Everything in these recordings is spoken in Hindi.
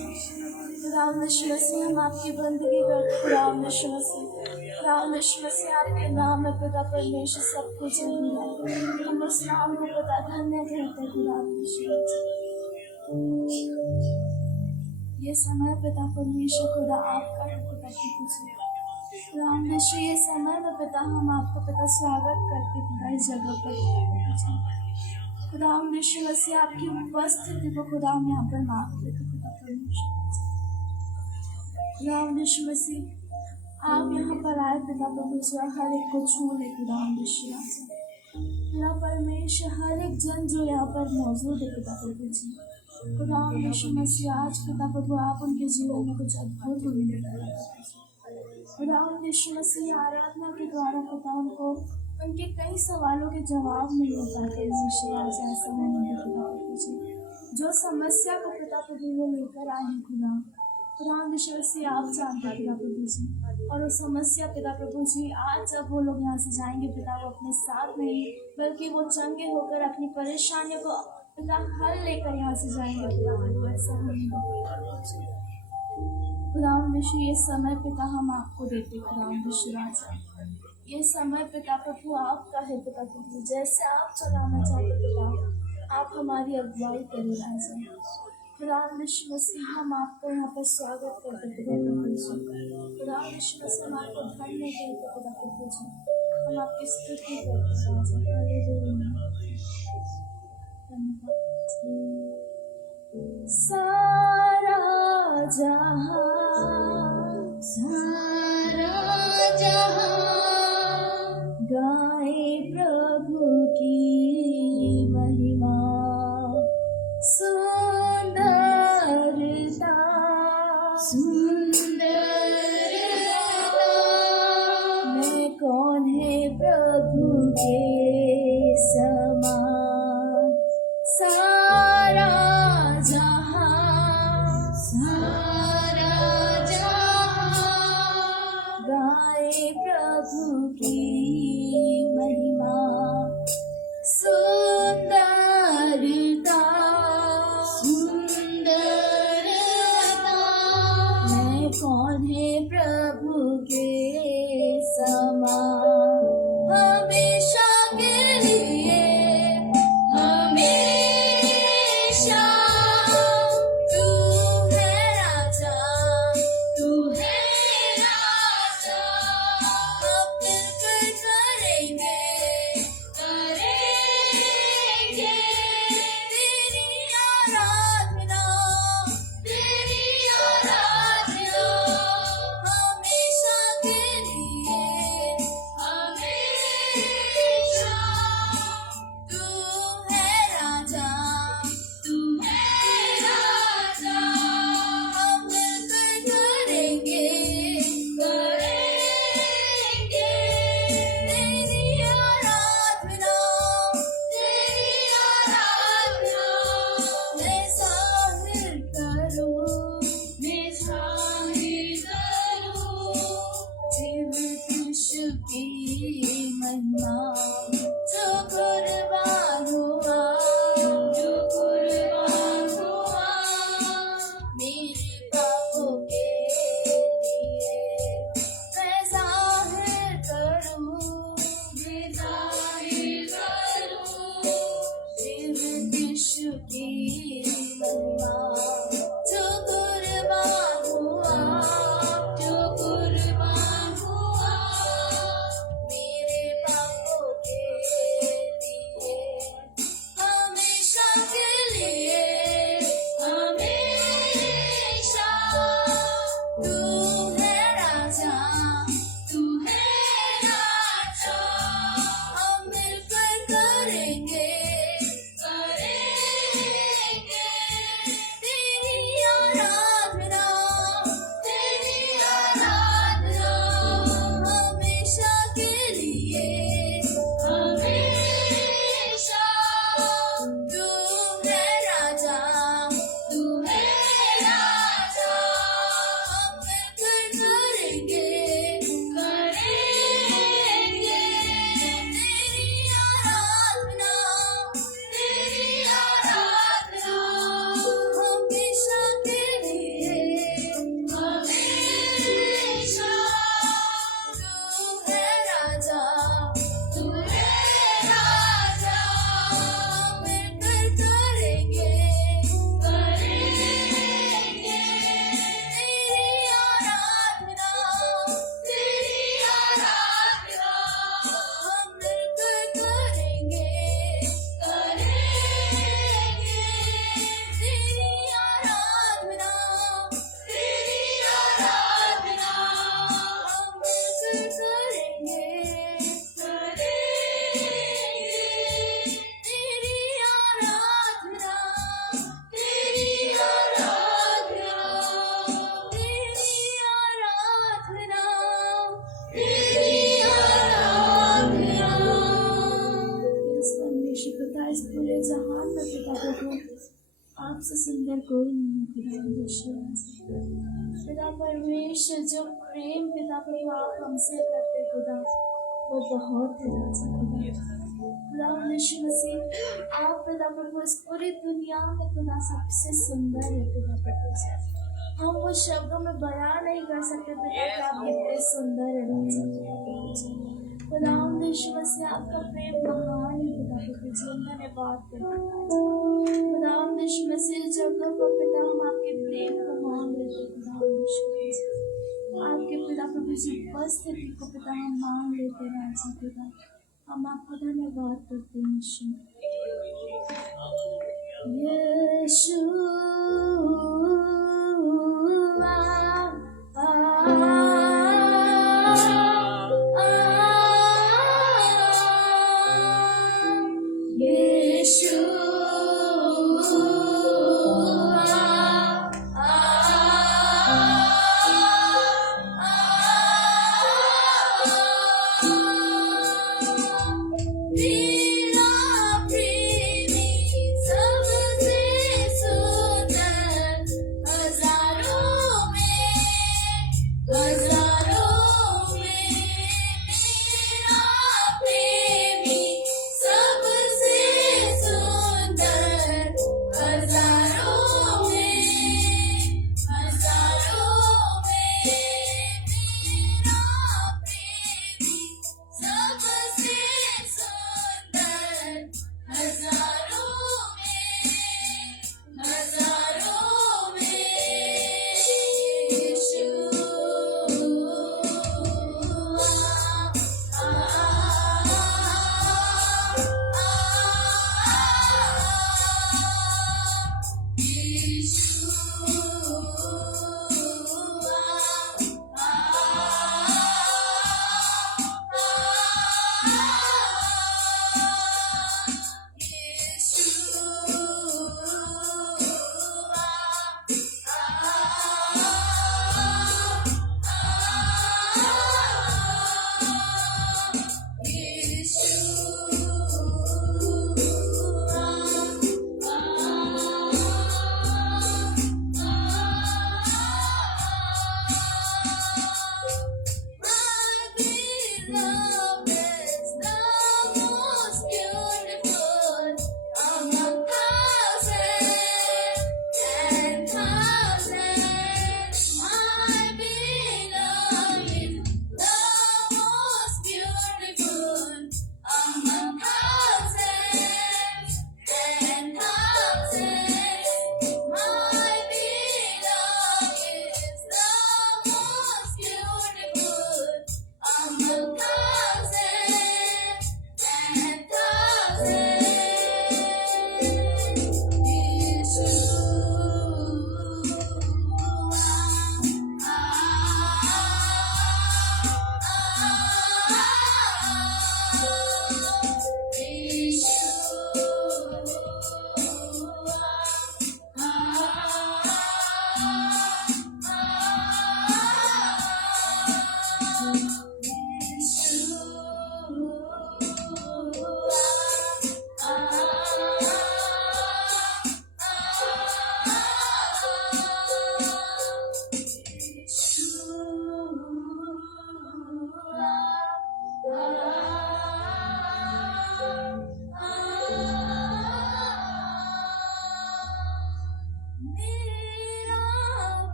खुदा यीशु मसीह हम आपकी बंदगी करते खुदा यीशु मसीह। खुदा यीशु मसीह आपके नाम में पिता परमेश्वर सब कुछ है खुदा। हम उस नाम को पिता धन्य कहते खुदा यीशु मसीह। ये समय पिता परमेश्वर खुदा आपका है पिता की कुछ खुदा यीशु। ये समय में पिता हम आपका पिता स्वागत करते खुदा इस जगह पर खुदा यीशु मसीह आपकी उपस्थिति को खुदा हम यहाँ पर मांगते थे खुदा परमेश्वर। खुदा यीशु मसीह आप यहाँ पर आए पिता परमेश्वर हर एक को छू ले खुदा यीशु मसीह। खुदा परमेश्वर हर एक जन जो यहाँ पर मौजूद है पिता परमेश्वर। खुदा यीशु मसीह आज पिता प्रभु आप उनके जीवन में कुछ अद्भुत होने लगा। खुदा यीशु मसीह आराधना के द्वारा पिता उनको उनके कई सवालों के जवाब नहीं मिल पाते। आज ऐसा नहीं खुदा जो समस्या को पिता प्रभु वो लेकर आए हैं खुदा यीशु मसीह आप जानते हैं पिता प्रभु जी। और वो समस्या पिता प्रभु जी आज जब वो लोग यहाँ से जाएंगे पिता वो अपने साथ नहीं बल्कि वो चंगे होकर अपनी परेशानियों को पिता हल लेकर यहाँ से जाएंगे पिता प्रभु। ऐसा नहीं खुदा यीशु ये समय पिता हम आपको देते खुदा यीशु राजा। ये समय पिता प्रभु आपका है पिता प्रभु। जैसे आप चलाना चाहते पिता आप हमारी अगुवाई करें राजा। खुदा यीशु मसीह हम आपका यहाँ पर स्वागत करते पिता प्रभु जी। खुदा यीशु मसीह हम आपको धन्य कहते पिता प्रभु जी। हम आपकी स्तुति करते राजा। सारा जहां गाए प्रभु की महिमा। सुंदरता मैं कौन है प्रभु के समान। सारा जहां गाए प्रभु की महिमा। सुंदरता मैं कौन है प्रभु के समान। हमेशा के लिए हमेशा तू है राजा हम मिलकर करेंगे तेरी आराधना हमेशा के पिता परमेश्वर जो प्रेम पिता प्रभु आप हमसे करते खुदा वो बहुत है राजा खुदा यीशु मसीह आप पिता प्रभु इस पूरी दुनिया में खुदा सबसे सुंदर है पिता प्रभु हम वो शब्दों में बयान नहीं कर सकते पिता कि आप कितने सुंदर है राजा खुदा यीशु मसीह आपका प्रेम महान है पिता प्रभु जी हम धन्यवाद करते हैं खुदा यीशु मसीह जगह पर पिता हम आपके प्रेम को मान लेते खुदा यीशु मसीह आपके पिता प्रभु जी उपस्थिति को पिता हम मान लेते राजा पिता हम आपका धन्यवाद करते हैं यीशु Subse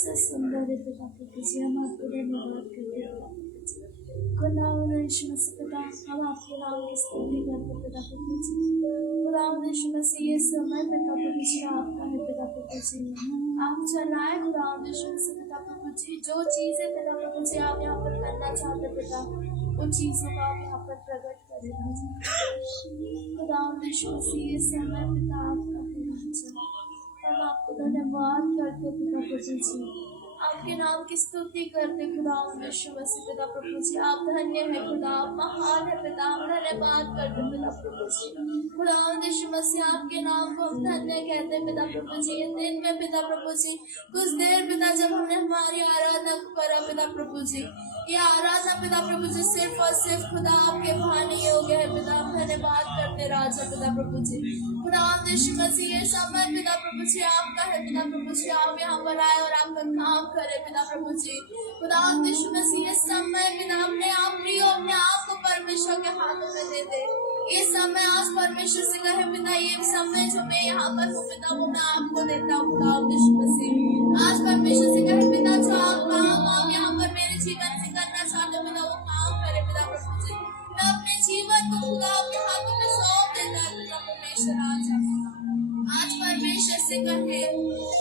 कैसे सुंदर है पिता प्रभु जी, हम आपको धन्यवाद करते हैं पिता प्रभु जी। खुदावंद यीशु मसीह पिता, हम आपके नाम की स्तुति करते पिता प्रभु जी। खुदावंद यीशु मसीह, ये समय पिता प्रभु जी आपका है पिता प्रभु जी। आप चलाए खुदावंद यीशु मसीह पिता प्रभु जी, जो चीजें पिता प्रभु जी आप यहाँ पर करना चाहते पिता, उन चीजों को आप यहाँ पर प्रकट करें खुदावंद यीशु मसीह। ये समय पिता आपका है, हम आपको धन्यवाद करते पिता प्रभु जी, आपके नाम की स्तुति करते खुदावंद यीशु मसीह पिता प्रभु जी। आप धन्य है खुदा, आप महान है पिता, हम धन्यवाद करते पिता प्रभु जी। खुदावंद यीशु मसीह, आपके नाम को हम धन्य कहते पिता प्रभु जी। ये दिन में पिता प्रभु जी, कुछ देर पिता जब हमने हमारी आराधना करा पिता प्रभु जी, ये आराधना पिता प्रभु जी सिर्फ और सिर्फ खुदा आपके भाने योग्य है पिता, हम धन्यवाद करते राजा पिता प्रभु जी। खुदावंद यीशु मसीह, ये समय पिता प्रभु जी आपका है पिता प्रभु जी। आप यहाँ पर आए और आपका काम करे पिता प्रभु जी। खुदावंद यीशु मसीह, ये समय पिता अपने आप प्रियो, अपने आप को परमेश्वर के हाथों में दे दे। ये समय आज परमेश्वर से कहे पिता, ये समय जो मैं यहाँ पर हूँ पिता, वो मैं आपको देता हूँ खुदावंद यीशु मसीह। आज परमेश्वर से कहे पिता, जो आप काम आप यहाँ पर मेरे जीवन से करना चाहते हो पिता, वो काम करे पिता प्रभु जी। मैं अपने जीवन को खुदा आपके हाथों में सौंप देता हूँ पिता परमेश्वर। आज परमेश्वर से कहे,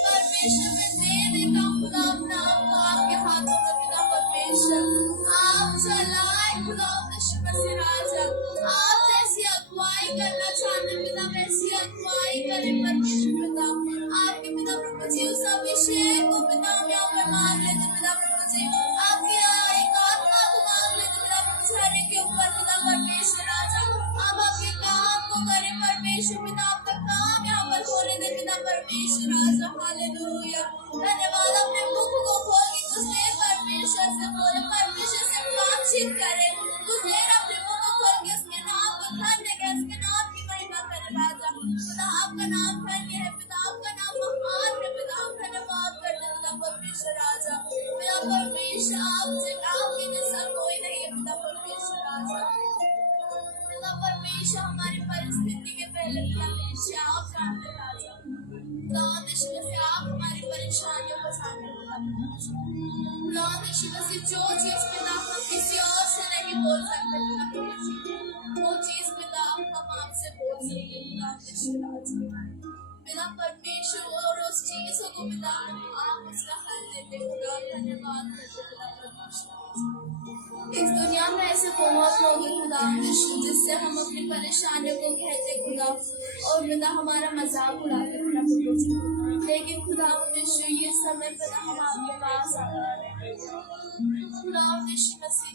परमेश्वर मैं दे देता हूँ खुदा अपना आपको आपके हाथों में पिता परमेश्वर। आप चलाए खुदा यीशु मसीह राजा, आप जैसी अगुवाई करना चाहते पिता, वैसी अगुवाई करे परमेश्वर पिता। आपके पिता प्रभु जी उस अभिषेक को पिता हम यहाँ पर मांग लेते पिता प्रभु जी। आपके एक आत्मा को मांग लेते पिता प्रभु जी के ऊपर पिता परमेश्वर राजा। आप आपके काम को करें परमेश्वर पिता, आपका काम यहाँ पर खोले दे पिता परमेश्वर राजा। हालेलुया, धन्यवाद। अपने मुख को खोल के कुछ देर परमेश्वर से बोले, परमेश्वर से बातचीत करें कुछ देर। अपने मुख को खोल के उसके नाम को धन्य करें, उसके नाम की महिमा करें राजा। पिता आपका नाम धन्य है पिता, आपका नाम महान है पिता, हम धन्यवाद करते हैं पिता परमेश्वर राजा। पिता परमेश्वर आपसे आपके जैसा कोई नहीं है पिता परमेश्वर राजा। पिता परमेश्वर हमारी परिस्थिति के पहले पिता परमेश्वर आप जानते राजा। खुदावंद यीशु मसीह, आप हमारी परेशानियों को जानते खुदावंद यीशु मसीह। जो चीज पिता हम किसी और से नहीं बोल सकते पिता परमेश्वर, वो चीज पिता हम आपसे बोल सकते खुदावंद यीशु राजा। पिता परमेश्वर, और उस चीजों को पिता आप उसका हल देते खुदा, धन्यवाद करते पिता परमेश्वर। इस दुनिया में ऐसे बहुत लोग हैं खुदा जिससे हम अपनी परेशानियों को कहते खुदा, और पिता हमारा मजाक उड़ाते खुदा प्रभु जी। लेकिन खुदा ये समय पिता हम आपके पास आते हैं खुदा यीशु मसीह।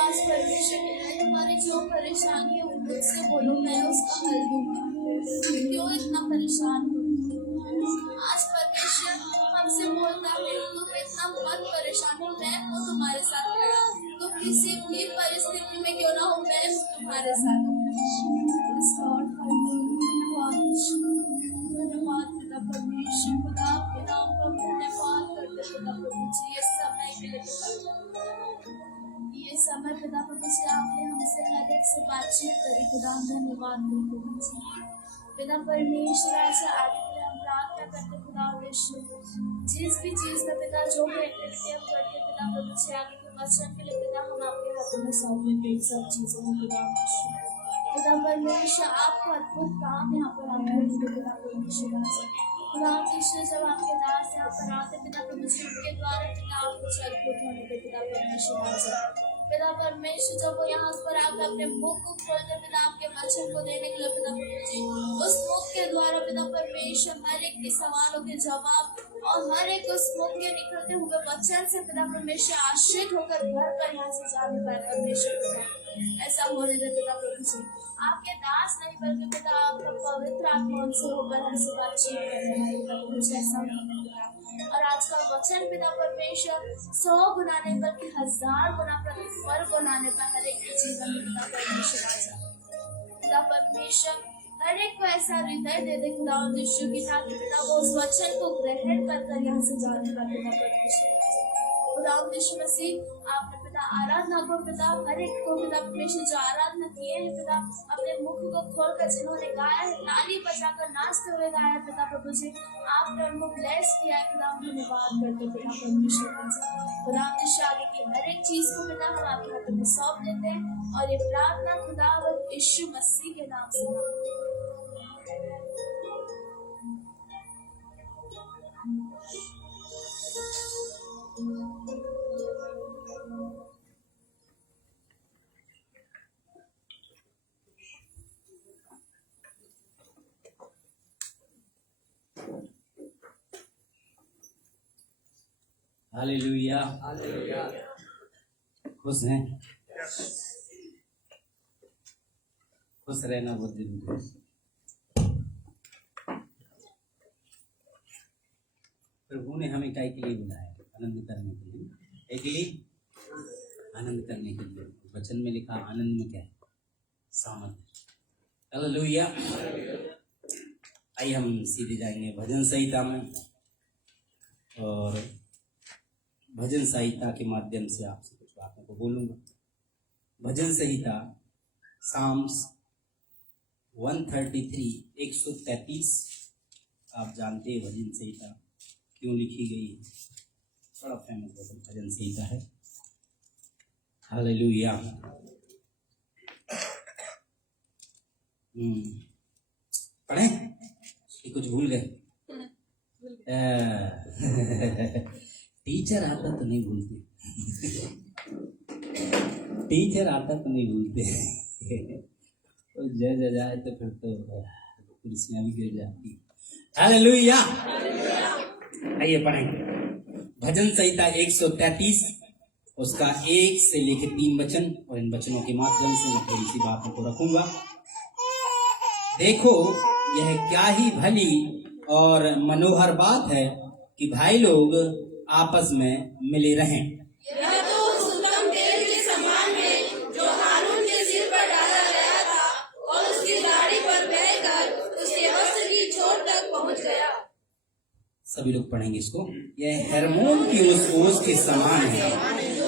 आज परमेश्वर कहते तुम्हारी जो परेशानी है मुझसे बोलो, मैं उसका हल दूंगा। क्यों इतना परेशान हो? आज परमेश्वर हमसे बोलता है तुम इतना मत परेशान हो, मैं हूँ तुम्हारे साथ खड़ा। तुम किसी भी परिस्थिति में क्यों ना हो, मैं हूँ तुम्हारे साथ। धन्यवाद पिता परमेश्वर, खुदा आपके नाम को धन्यवाद करते पिता प्रभु जी। ये समय पिता प्रभु जी आपने हमसे हर एक से बातचीत करी खुदा, धन्यवाद प्रभु जी। पिता परमेश्वर आज हम प्रार्थना करते खुदा विश्व जिस भी चीज में पिता जो भी एक्टिविटी हम करते पिता प्रभु जी आगे के वचन के लिए पिता हम आपके हाथों में सौंप देते सब चीजों को खुदा विश्व। पिता परमेश्वर आपका अद्भुत काम यहाँ पर आप करते पिता परमेश्वर खुदा विश्व। जब आपके दास यहाँ पर आते पिता प्रभु जी उनके द्वारा पिता आप कुछ अद्भुत होने के पिता परमेश्वर। पिता परमेश्वर जब वो यहाँ पर आकर अपने मुख को खोलते पिता आपके वचन को देने के लिए पिता प्रभु जी, उस मुख के द्वारा पिता परमेश्वर हर एक के सवालों के जवाब और हर एक उस मुख के निकलते हुए वचन से पिता परमेश्वर आश्रित होकर घर पर यहाँ से जाने पाए परमेश्वर। ऐसा होने दे पिता प्रभु जी, आपके दास नहीं बल्कि पिता आपका पवित्र आत्मा उनसे होकर हमसे बातचीत कर रहे हैं पिता प्रभु जी। ऐसा नहीं और आज का वचन पिता परमेश्वर 100 गुना नहीं बल्कि 1000 गुना प्रतिफल बनाने पर हर एक के जीवन में पिता परमेश्वर आजा। पिता परमेश्वर हर एक को ऐसा हृदय दे दे खुदा यीशु की, ताकि पिता वो उस वचन को ग्रहण कर यहाँ से जाने का पिता परमेश्वर। खुदा यीशु मसीह आपने पिता पिता आराधना को पिता, हर एक को पिता परमेश्वर जो आराधना किए हैं पिता, अपने मुख को खोलकर जिन्होंने गाया है, ताली बजाकर नाचते हुए गाया है पिता प्रभु जी, आपने उनको ब्लेस किया है पिता, धन्यवाद करते पिता परमेश्वर खुदा आगे की हर एक चीज को पिता हम आपके हाथों में सौंप देते हैं और ये प्रार्थना खुदा यीशु मसीह के नाम से हालेलुया। खुश हैं? खुश रहना बहुत जरूरी है। प्रभु ने हमें काय के लिए बुलाया? आनंद करने के लिए। एक लिए आनंद करने के लिए। वचन में लिखा आनंद में क्या है? सामर्थ्य। हालेलुया। आइए हम सीधे जाएंगे भजन संहिता में और भजन संहिता के माध्यम से आपसे कुछ बातों को बोलूंगा। भजन संहिता साम्स 133 133 आप जानते हैं भजन संहिता क्यों लिखी गई है? बड़ा फेमस भजन संहिता है। हालेलुया। पढ़ें कि कुछ भूल गए? टीचर आता तो नहीं भूलते। टीचर आता तो नहीं भूलते। तो जय जाए तो फिर तो कुर्सियां भी गिर जाती। हालेलुया। आइए पढ़ेंगे भजन संहिता 133 उसका 1 से लेकर 3 वचन और इन वचनों के माध्यम से मैं थोड़ी सी बातों को रखूंगा। देखो यह क्या ही भली और मनोहर बात है कि भाई लोग आपस में मिले रहें। यह तो उस उत्तम तेल के समान है जो हारून के सिर पर डाला गया था और उसकी दाढ़ी पर बहकर उसके वस्त्र की चोट तक पहुंच गया। सभी लोग पढ़ेंगे इसको। यह हेर्मोन की उस ओस के समान है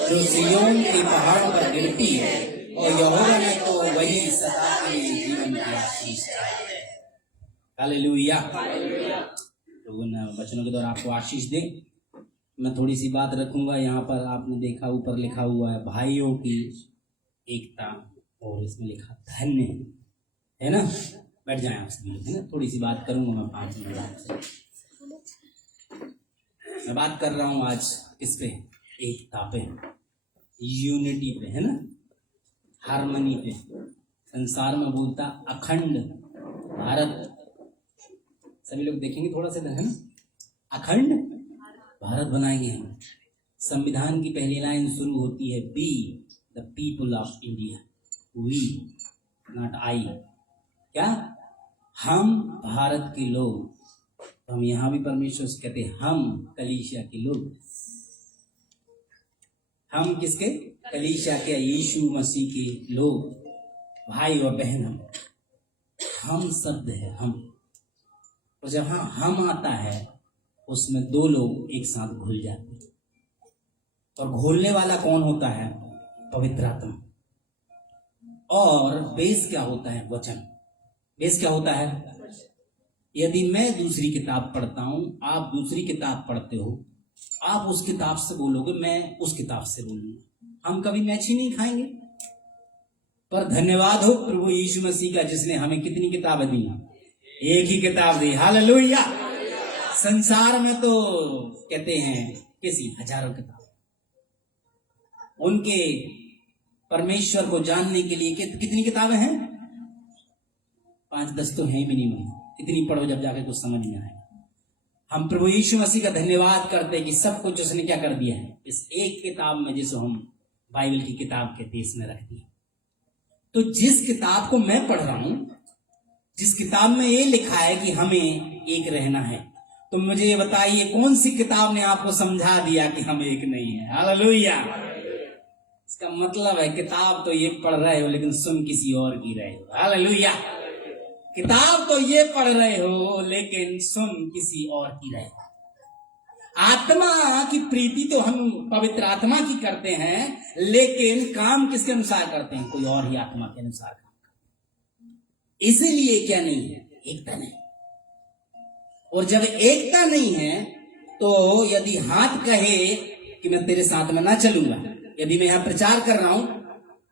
जो सिय्योन के पहाड़ पर गिरती है और यहोवा ने तो वही सदा के लिए जीवन की आशीष है। हालेलुया। लोगों ने वचनों के द्वारा आपको आशीष दे। मैं थोड़ी सी बात रखूंगा। यहाँ पर आपने देखा ऊपर लिखा हुआ है भाइयों की एकता और इसमें लिखा धन्य है ना। बैठ जाए आप सभी लोग, है ना। थोड़ी सी बात करूंगा मैं 5 मिनट आपसे। मैं बात कर रहा हूँ आज किस पे? एकता पे, यूनिटी पे, है ना, हार्मनी पे। संसार में बोलता अखंड भारत। सभी लोग देखेंगे थोड़ा सा, है ना। अखंड भारत बनाएंगे हम। संविधान की पहली लाइन शुरू होती है we the people of India, we not I. क्या? हम भारत के लोग। तो हम यहाँ भी परमेश्वर से कहते हैं हम कलीसिया के लोग। हम किसके? कलीसिया के, यीशु मसीह के लोग, भाई और बहन। हम शब्द है हम। और जहां हम आता है उसमें 2 लोग एक साथ घुल जाते हैं। और घोलने वाला कौन होता है? पवित्र आत्मा। और बेस क्या होता है? वचन। बेस क्या होता है? यदि मैं दूसरी किताब पढ़ता हूं, आप दूसरी किताब पढ़ते हो, आप उस किताब से बोलोगे, मैं उस किताब से बोलूंगा, हम कभी मैच ही नहीं खाएंगे। पर धन्यवाद हो प्रभु यीशु मसीह का जिसने हमें कितनी किताबें दी? एक ही किताब दी। हालेलुया। संसार में तो कहते हैं किसी हजारों किताब। उनके परमेश्वर को जानने के लिए कितनी किताबें हैं? 5-10 तो हैं मिनिमम। इतनी पढ़ो जब जाके कुछ समझ में आए। हम प्रभु यीशु मसीह का धन्यवाद करते हैं कि सब कुछ उसने क्या कर दिया है इस एक किताब में, जिसे हम बाइबल की किताब कहते हैं, इसमें रख दिया। तो जिस किताब को मैं पढ़ रहा हूं, जिस किताब में ये लिखा है कि हमें एक रहना है, तो मुझे ये बताइए कौन सी किताब ने आपको समझा दिया कि हम एक नहीं है? हालेलुया। इसका मतलब है किताब तो ये पढ़ रहे हो लेकिन सुन किसी और की रहे हो। हालेलुया। किताब तो ये पढ़ रहे हो लेकिन सुन किसी और की रहे हो। आत्मा की प्रीति तो हम पवित्र आत्मा की करते हैं, लेकिन काम किसके अनुसार करते हैं? कोई और ही आत्मा के अनुसार काम करते हैं। इसीलिए क्या नहीं है? एकता नहीं। और जब एकता नहीं है तो यदि हाथ कहे कि मैं तेरे साथ में ना चलूंगा, यदि मैं यहां प्रचार कर रहा हूं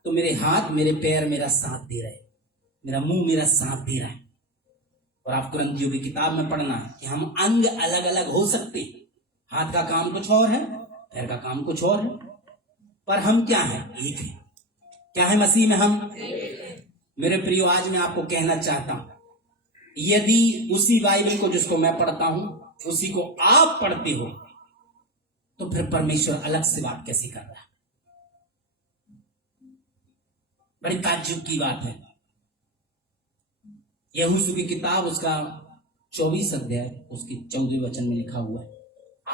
तो मेरे हाथ, मेरे पैर मेरा साथ दे रहे, मेरा मुंह मेरा साथ दे रहा है। और आप तुरंतियों की किताब में पढ़ना है कि हम अंग अलग अलग हो सकते हैं, हाथ का काम कुछ और है, पैर का काम कुछ और है, पर हम क्या है? एक है। क्या है मसीह में? हम मेरे प्रियो, आज मैं आपको कहना चाहता हूं, यदि उसी बाइबल को जिसको मैं पढ़ता हूं उसी को आप पढ़ते हो तो फिर परमेश्वर अलग से बात कैसे कर रहा है? बड़ी ताज्जुब की बात है। यहोशू की किताब उसका 24 अध्याय उसके 14वें वचन में लिखा हुआ है,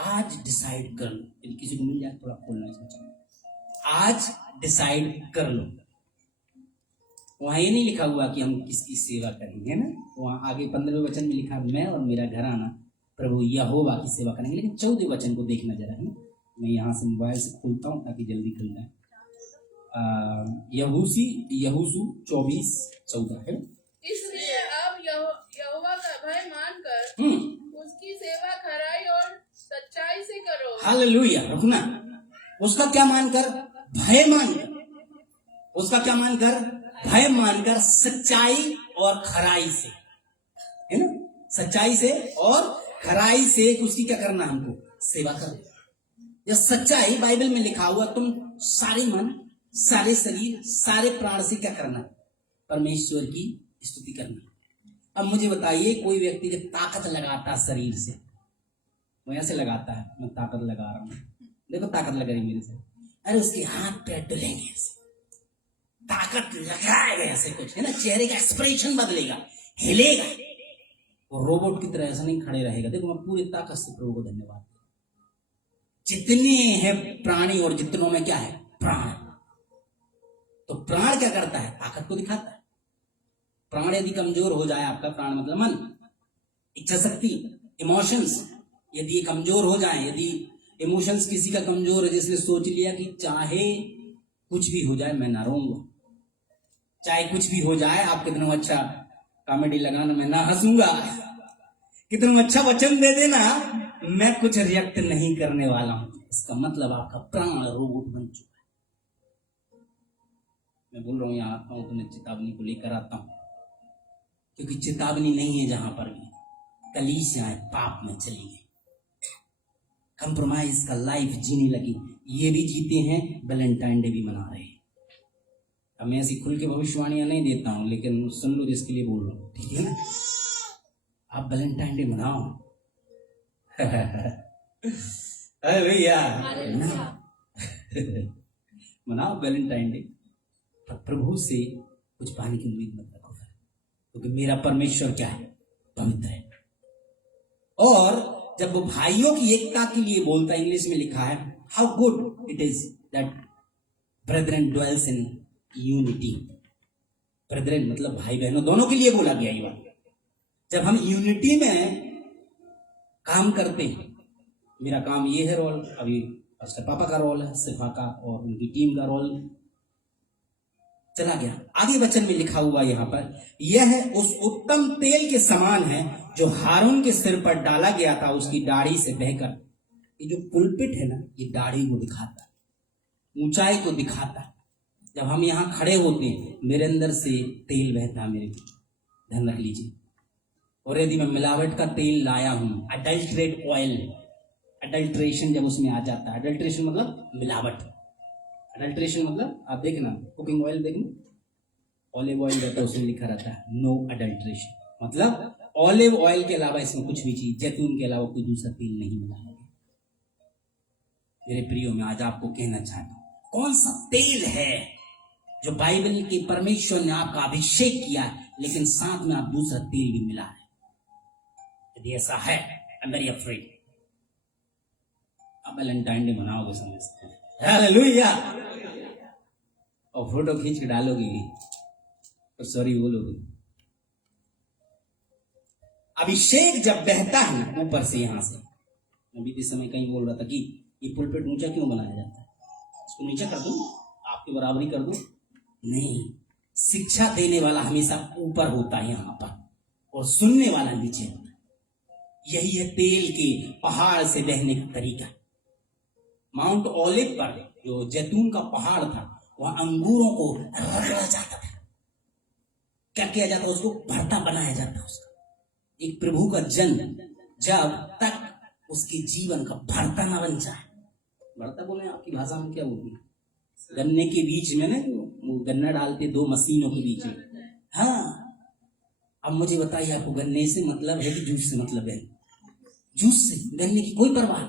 आज डिसाइड कर लो। यदि किसी को मिल जाए थोड़ा खोलना चाहिए, आज डिसाइड कर लो। वहां ये नहीं लिखा हुआ कि हम किसकी सेवा करेंगे ना, वहां आगे 15वें वचन में लिखा, मैं और मेरा घराना प्रभु यहोवा की सेवा करेंगे। लेकिन 14वें वचन को देखना जरा है, मैं यहां से मोबाइल से खोलता हूं ताकि जल्दी खुल जाए। यहोशू 24:14 है। इसलिए अब यहोवा का भय मानकर उसकी सेवा खराई और सच्चाई से करो। हालेलुया। रुकना, उसका क्या मानकर? भय मानकर। उसका क्या मानकर? भय मानकर, सच्चाई और खराई से, है ना? सच्चाई से और खराई से उसकी क्या करना? हमको सेवा करना। यह सच्चाई बाइबल में लिखा हुआ, तुम सारे मन, सारे शरीर, सारे प्राण से क्या करना? परमेश्वर की स्तुति करना। अब मुझे बताइए, कोई व्यक्ति जब ताकत लगाता शरीर से, वो ऐसे लगाता है, मैं ताकत लगा रहा हूं, देखो ताकत लग रही मेरे से, अरे उसके हाथ पैर डुलेंगे ऐसे, ताकत लगाएगा ऐसे कुछ, है ना? चेहरे का एक्सप्रेशन बदलेगा, हिलेगा, वो रोबोट की तरह ऐसा नहीं खड़े रहेगा। देखो मैं पूरी ताकत से प्रभु को धन्यवाद, जितने हैं प्राणी और जितनों में क्या है? प्राण। तो प्राण क्या करता है? ताकत को दिखाता है। प्राण यदि कमजोर हो जाए, आपका प्राण मतलब मन, इच्छा शक्ति, इमोशंस यदि ये कमजोर हो जाए, यदि इमोशंस किसी का कमजोर है, जिसने सोच लिया कि चाहे कुछ भी हो जाए मैं ना रोऊंगा, चाहे कुछ भी हो जाए, आप कितना अच्छा कॉमेडी लगाना, मैं ना हंसूंगा, कितना अच्छा वचन दे देना, मैं कुछ रिएक्ट नहीं करने वाला हूं, इसका मतलब आपका प्राण रोबोट बन चुका है। मैं बोल रहा हूं, यहां आता हूं तो मैं चेतावनी को लेकर आता हूं, क्योंकि चेतावनी नहीं है जहां पर भी, कलीसियाएं पाप में चली गई, कंप्रोमाइज का लाइफ जीने लगी। ये भी जीते हैं, वैलेंटाइन डे भी मना रहे हैं। अब मैं ऐसी खुल के भविष्यवाणियां नहीं देता हूं, लेकिन सुन लो जिसके लिए बोल रहा हूं, ठीक है ना? आप वैलेंटाइन डे मनाओ। अरे भैया मनाओ वैलेंटाइन डे, पर प्रभु से कुछ पाने की उम्मीद मत रखो, क्योंकि मेरा परमेश्वर क्या है? पवित्र है। और जब वो भाइयों की एकता के लिए बोलता है, इंग्लिश में लिखा है, how good it is that brethren dwells in unity. Brethren मतलब भाई बहनों, दोनों के लिए बोला गया ये बात। जब हम यूनिटी में काम करते हैं, मेरा काम ये है रोल, अभी पास्टर पापा का रोल है, सिफा का और उनकी टीम का रोल चला गया। आगे वचन में लिखा हुआ यहाँ पर, यह उस उत्तम तेल के समान है जो हारून के सिर पर डाला गया था, उसकी दाढ़ी से बहकर। ये जो पुलपिट है ना, ये दाढ़ी को दिखाता है, ऊंचाई को दिखाता है। जब हम यहाँ खड़े होते हैं, मेरे अंदर से तेल बहता है, मेरे ध्यान रख लीजिए। और यदि मैं मिलावट का तेल लाया हूं, अडल्ट्रेट ऑयल, अडल्ट्रेशन जब उसमें आ जाता है, अडल्ट्रेशन मतलब मिलावट, अडल्ट्रेशन मतलब आप देखना, कुकिंग ऑयल देखना, ऑलिव ऑयल रहता है, उसमें लिखा रहता है नो अडल्ट्रेशन, मतलब ऑलिव ऑयल के अलावा इसमें कुछ भी चीज, जैतून के अलावा कोई दूसरा तेल नहीं मिला है। मेरे प्रियो, मैं आज आपको कहना चाहता हूं, कौन सा तेल है जो बाइबल के परमेश्वर ने आपका अभिषेक किया, लेकिन साथ में आप दूसरा तेल भी मिला है? यदि ऐसा है, आई एम वेरी अफ्रेड। आप वैलेंटाइन डे मनाओगे समझते हैं, हालेलुया, और फोटो खींच के डालोगे तो सॉरी बोलोगे। अभिषेक जब बहता है ऊपर से, यहां से मैं बीते समय कहीं बोल रहा था कि ये पुलपिट ऊंचा क्यों बनाया जाता है, इसको नीचा कर दूं, आपकी बराबरी कर दूं? नहीं, शिक्षा देने वाला हमेशा ऊपर होता है यहाँ पर, और सुनने वाला नीचे होता है। यही है तेल के पहाड़ से बहने का तरीका। माउंट ओलिव पर जो जैतून का पहाड़ था, वहां अंगूरों को रगड़ा जाता था। क्या किया जाता, उसको भरता बनाया जाता। उसका एक प्रभु का जन जब तक उसके जीवन का भरता ना बन जाए, भरता बोले आपकी भाषा में क्या बोलती, गन्ने के बीच में ना वो गन्ना डालते दो मशीनों के बीच में। हाँ, अब मुझे बताइए आपको गन्ने से मतलब है कि जूस से मतलब है? जूस से, गन्ने की कोई परवाह।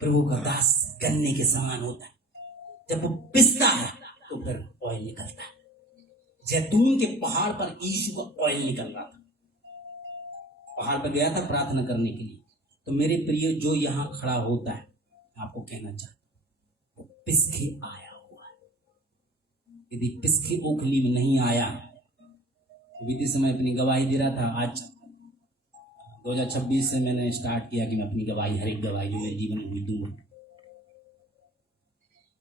प्रभु का दास गन्ने के समान होता है, जब वो पिसता है तो फिर ऑयल निकलता है। जैतून के पहाड़ पर यीशु का ऑयल निकल रहा था। पहाड़ पर गया था प्रार्थना करने के लिए। तो मेरे प्रिय, जो यहाँ खड़ा होता है, आपको कहना चाहता हूं, वो पिसके आया हुआ है। यदि पिसके ओखली में नहीं आया, बीते समय अपनी गवाही दे रहा था। आज 2026 से मैंने स्टार्ट किया कि मैं अपनी गवाही, हर एक गवाही जो मेरे जीवन में दूंगा।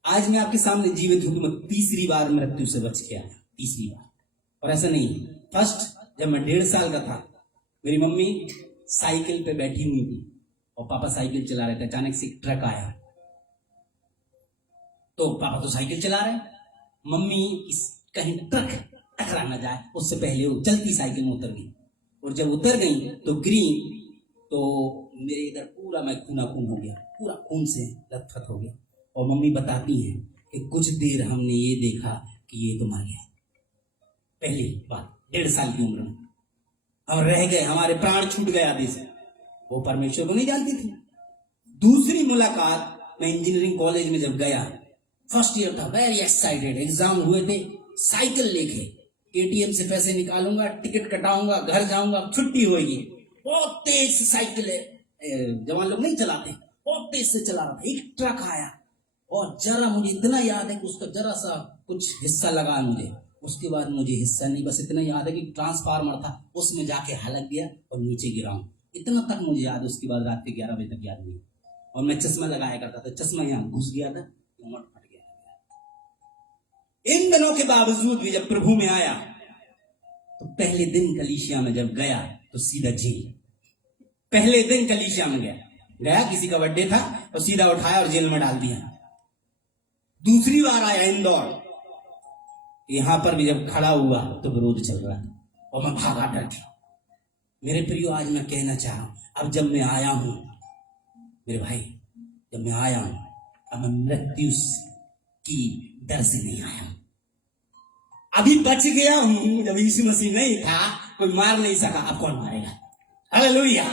आज मैं आपके सामने जीवित हूं, मैं तीसरी बार मृत्यु से बच के आया, तीसरी बार। और ऐसा नहीं, फर्स्ट जब मैं 1.5 साल का था, मेरी मम्मी साइकिल पे बैठी हुई थी और पापा साइकिल चला रहे थे। अचानक से एक ट्रक आया, तो पापा तो साइकिल चला रहे, मम्मी कहीं ट्रक टकरा ना जाए उससे पहले वो चलती साइकिल में उतर गई। और जब उतर गई तो ग्रीन, तो मेरे इधर पूरा मैं खूना खून हो गया, पूरा खून से लथपथ हो गया। और मम्मी बताती हैं कि कुछ देर हमने ये देखा कि ये तो मर गया। पहली बात 1.5 साल की उम्र में, और रह गए, हमारे प्राण छूट गए आधे से। वो परमेश्वर को नहीं जानती थी। दूसरी मुलाकात मैं इंजीनियरिंग कॉलेज में जब गया, फर्स्ट ईयर था, वेरी एक्साइटेड, एग्जाम हुए थे, साइकिल लेके एटीएम से पैसे निकालूंगा, टिकट कटाऊंगा, घर जाऊंगा, छुट्टी होगी। बहुत तेज से साइकिल है, जवान लोग नहीं चलाते, बहुत तेज से चला रहा था। एक ट्रक आया और जरा, मुझे इतना याद है कि उसका जरा सा कुछ हिस्सा लगा मुझे। उसके बाद मुझे हिस्सा नहीं, बस इतना याद है कि ट्रांसफार्मर था, उसमें जाके हलक गया और नीचे गिरा हूं। इतना तक मुझे याद है। उसके बाद रात के 11 बजे तक याद नहीं। और मैं चश्मा लगाया करता था, चश्मा यहाँ घुस गया था, फट गया। इन दिनों के बावजूद भी जब प्रभु में आया, तो पहले दिन कलीसिया में जब गया तो सीधा जेल। पहले दिन कलीसिया में गया, किसी का बर्थडे था और सीधा उठाया और जेल में डाल दिया। दूसरी बार आया इंदौर, यहां पर भी जब खड़ा हुआ तो विरोध चल रहा था और मैं भागा डर के। मेरे प्रियो, आज मैं कहना चाह रहा हूं, अब जब मैं आया हूं मेरे भाई, जब मैं आया हूं, अब मैं मृत्यु की डर से नहीं आया हूं। अभी बच गया हूं। जब यीशु मसीह नहीं था, कोई मार नहीं सका, अब कौन मारेगा? हालेलुया।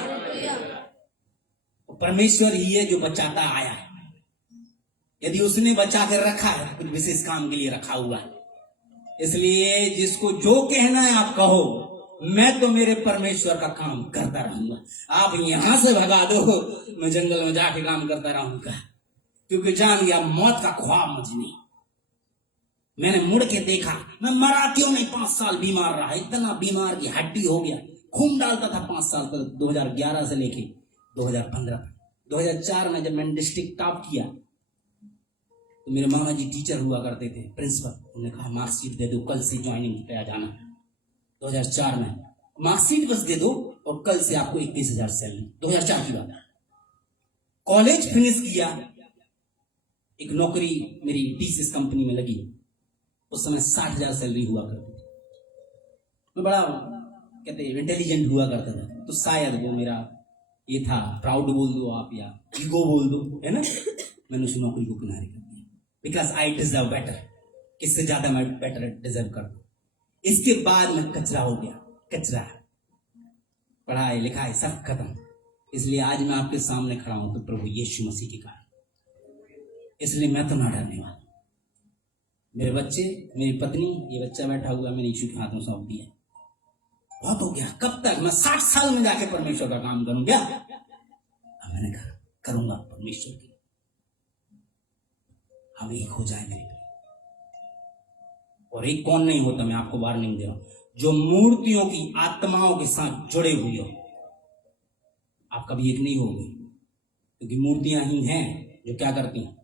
परमेश्वर ही है जो बचाता आया है। यदि उसने बचा कर रखा है, कुछ विशेष काम के लिए रखा हुआ है। इसलिए जिसको जो कहना है आप कहो, मैं तो मेरे परमेश्वर का काम करता रहूंगा। आप यहां से भगा दो, मैं जंगल में जाके काम करता रहूंगा, क्योंकि जान गया मौत का ख्वाब मुझे नहीं। मैंने मुड़ के देखा, मैं मरा क्यों नहीं। 5 साल बीमार रहा, इतना बीमार की हड्डी हो गया, खून डालता था 5 साल तक, 2011 से लेके 2015 तक। 2004 में जब मैंने डिस्ट्रिक्ट टॉप किया, तो मेरे मामा जी टीचर हुआ करते थे, प्रिंसिपल। उन्होंने कहा मार्कशीट दे दो, कल से ज्वाइनिंग पे जाना। 2004 में मार्कशीट बस दे दो और कल से आपको 21,000 सैलरी। 2004 की बात है। कॉलेज फिनिश किया, एक नौकरी मेरी टीसीएस कंपनी में लगी। उस समय 60,000 सैलरी हुआ करती थी। मैं बड़ा कहते इंटेलिजेंट हुआ करता था, तो शायद वो मेरा ये था, प्राउड बोल दो आप या ईगो बोल दो, है ना। मैंने उस नौकरी को किनारे कर दिया, बिकॉज आई डिजर्व बेटर। इससे ज्यादा मैं बेटर डिजर्व कर दूं। इसके बाद मैं कचरा हो गया, कचरा। पढ़ाई लिखाई सब खत्म। इसलिए आज मैं आपके सामने खड़ा हूं तो प्रभु यीशु मसीह के कारण। इसलिए मैं तो ना डरने वाला। मेरे बच्चे, मेरी पत्नी, ये बच्चा बैठा हुआ मैंने यीशु के हाथों सौंप दिया। बहुत हो गया। कब तक मैं 60 साल में जाके परमेश्वर का काम करूंगा? अब मैंने कहा करूंगा परमेश्वर की। हम एक हो जाए मेरे। और एक कौन नहीं होता, मैं आपको वार्निंग दे रहा हूं, जो मूर्तियों की आत्माओं के साथ जुड़े हुए हो। आप कभी एक नहीं होगे। क्योंकि मूर्तियां ही हैं जो क्या करती हैं,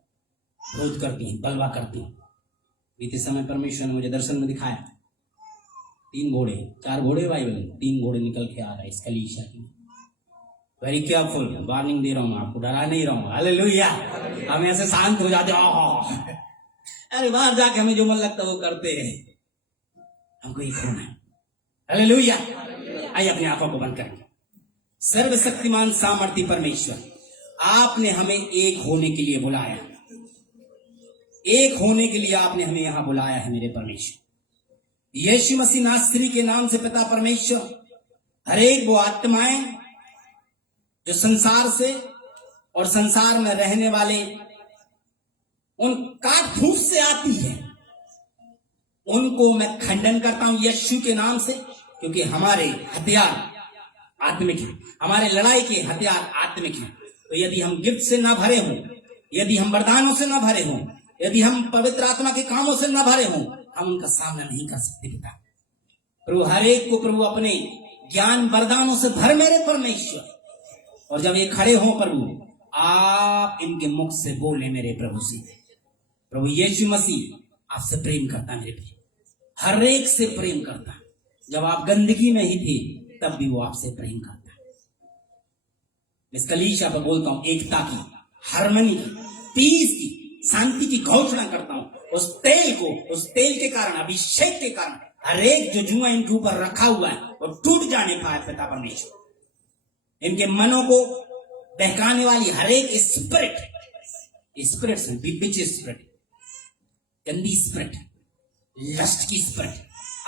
क्रोध करती हैं, बलवा करती हैं। बीते समय परमेश्वर ने मुझे दर्शन में दिखाया 3 घोड़े, 4 घोड़े बाइबल में, 3 घोड़े निकल के आ रहा है इस कलीसिया की। वेरी केयरफुल, वार्निंग दे रहा हूं आपको, डरा नहीं रहा हूं। हालेलुया। हम ऐसे शांत हो जाते, अरे बाहर जाके हमें जो मन लगता है वो करते हैं, हमको एक होना है। हालेलुया। आइए अपनी आंखों को बंद करेंगे। सर्वशक्तिमान सामर्थी परमेश्वर, आपने हमें एक होने के लिए बुलाया, एक होने के लिए आपने हमें यहां बुलाया है मेरे परमेश्वर। यीशु मसीह नासरी के नाम से पिता परमेश्वर, हर एक वो आत्माएं जो संसार से और संसार में रहने वाले उन काट फूस से आती है, उनको मैं खंडन करता हूं यीशु के नाम से। क्योंकि हमारे हथियार आत्मिक हैं, हमारे लड़ाई के हथियार आत्मिक हैं। तो यदि हम गिफ्ट से ना भरे हों, यदि हम वरदानों से ना भरे हों, यदि हम पवित्र आत्मा के कामों से ना भरे हों, हम उनका सामना नहीं कर सकते पिता। प्रभु हर एक को प्रभु अपने ज्ञान वरदानों से भर मेरे परमेश्वर। और जब ये खड़े हों प्रभु, आप इनके मुख से बोले मेरे प्रभु से। प्रभु यीशु मसीह आपसे प्रेम करता मेरे प्रभु, हर एक से प्रेम करता। जब आप गंदगी में ही थे तब भी वो आपसे प्रेम करता। इस कलीसिया पर बोलता हूं एकता की, हार्मनी की, पीस की, शांति की घोषणा करता हूं। उस तेल के कारण, अभिषेक के कारण हर एक जो जुआ इनके ऊपर रखा हुआ है वो टूट जाने पाए पिता परमेश्वर। इनके मनों को बहकाने वाली हर एक स्पिरिट से विच स्पिरिट, गंदी स्पिरिट, लस्ट की स्पिरिट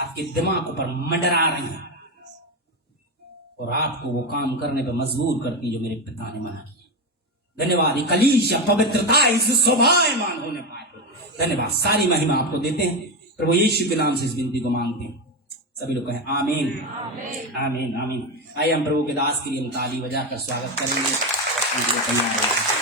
आपके दिमाग पर मंडरा रही है और आपको वो काम करने पर मजबूर करती जो मेरे पिता ने मना किया। धन्यवाद। ये कलीसिया पवित्रता इस शोभायमान होने पाए। धन्यवाद। सारी महिमा आपको देते हैं प्रभु यीशु के नाम से इस विनती को मांगते हैं। सभी लोग कहें आमीन, आमीन, आमीन। आइए हम प्रभु के दास के लिए हम ताली बजाकर स्वागत करेंगे। तैयार है।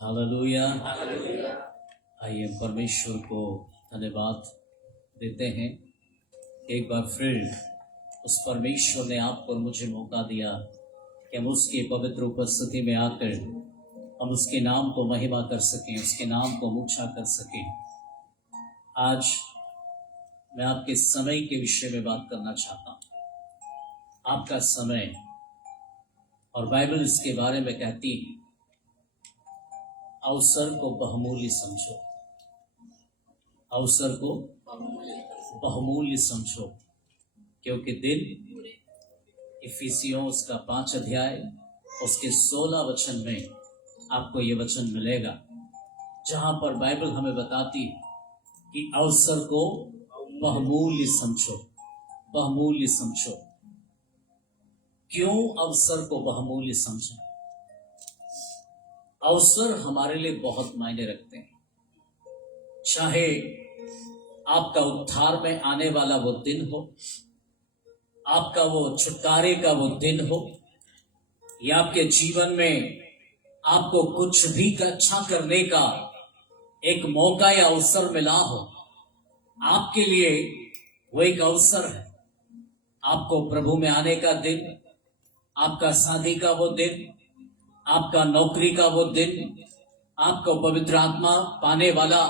हालेलुया। आइए परमेश्वर को धन्यवाद देते हैं। एक बार फिर उस परमेश्वर ने आपको और मुझे मौका दिया कि हम उसकी पवित्र उपस्थिति में आकर हम उसके नाम को महिमा कर सकें, उसके नाम को ऊंचा कर सकें। आज मैं आपके समय के विषय में बात करना चाहता हूं। आपका समय, और बाइबल इसके बारे में कहती है अवसर को बहुमूल्य समझो, अवसर को बहुमूल्य समझो, क्योंकि दिन इफिसियों उसका 5 अध्याय उसके 16 वचन में आपको ये वचन मिलेगा, जहां पर बाइबल हमें बताती है कि अवसर को बहुमूल्य समझो, बहुमूल्य समझो। क्यों अवसर को बहुमूल्य समझें? अवसर हमारे लिए बहुत मायने रखते हैं। चाहे आपका उद्धार में आने वाला वो दिन हो, आपका वो छुटकारे का वो दिन हो, या आपके जीवन में आपको कुछ भी अच्छा करने का एक मौका या अवसर मिला हो, आपके लिए वो एक अवसर है। आपको प्रभु में आने का दिन, आपका शादी का वो दिन, आपका नौकरी का वो दिन, आपको पवित्र आत्मा पाने वाला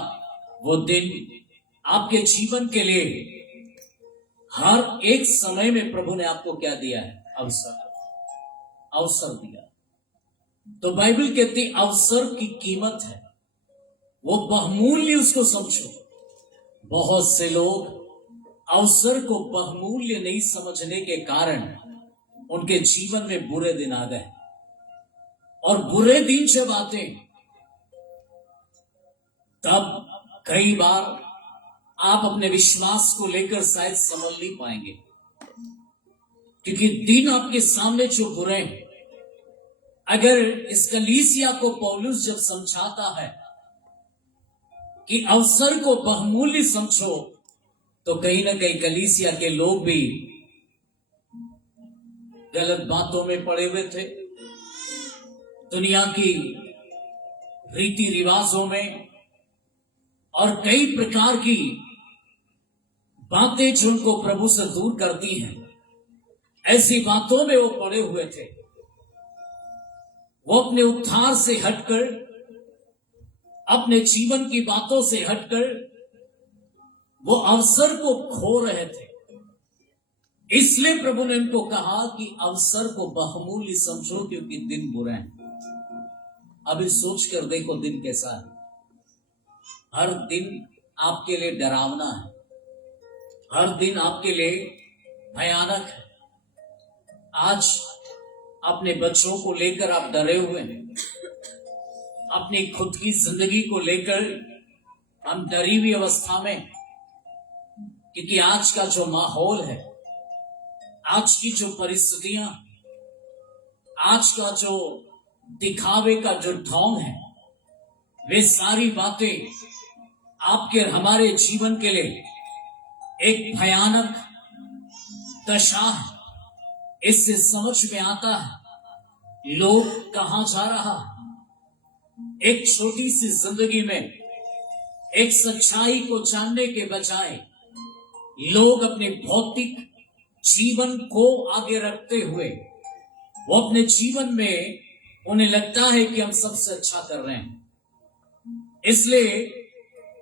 वो दिन, आपके जीवन के लिए हर एक समय में प्रभु ने आपको क्या दिया है? अवसर, अवसर दिया। तो बाइबल कहती अवसर की कीमत है, वो बहुमूल्य, उसको समझो। बहुत से लोग अवसर को बहुमूल्य नहीं समझने के कारण उनके जीवन में बुरे दिन आ गए, और बुरे दिन जब आते तब कई बार आप अपने विश्वास को लेकर शायद समझ नहीं पाएंगे, क्योंकि दिन आपके सामने जो बुरे हैं। अगर इस कलीसिया को पौलुस जब समझाता है कि अवसर को बहुमूल्य समझो, तो कहीं ना कहीं कलीसिया के लोग भी गलत बातों में पड़े हुए थे, दुनिया की रीति रिवाजों में और कई प्रकार की बातें जो उनको प्रभु से दूर करती हैं, ऐसी बातों में वो पड़े हुए थे। वो अपने उद्धार से हटकर, अपने जीवन की बातों से हटकर वो अवसर को खो रहे थे। इसलिए प्रभु ने उनको कहा कि अवसर को बहुमूल्य समझो, क्योंकि दिन बुरे हैं। अभी सोच कर देखो दिन कैसा है। हर दिन आपके लिए डरावना है, हर दिन आपके लिए भयानक है। आज अपने बच्चों को लेकर आप डरे हुए हैं, अपनी खुद की जिंदगी को लेकर हम डरी हुई अवस्था में, क्योंकि आज का जो माहौल है, आज की जो परिस्थितियां, आज का जो दिखावे का जो ढोंग है, वे सारी बातें आपके हमारे जीवन के लिए एक भयानक दशा है। इससे समझ में आता है लोग कहां जा रहा है। एक छोटी सी जिंदगी में एक सच्चाई को जानने के बजाय लोग अपने भौतिक जीवन को आगे रखते हुए वो अपने जीवन में उन्हें लगता है कि हम सबसे अच्छा कर रहे हैं, इसलिए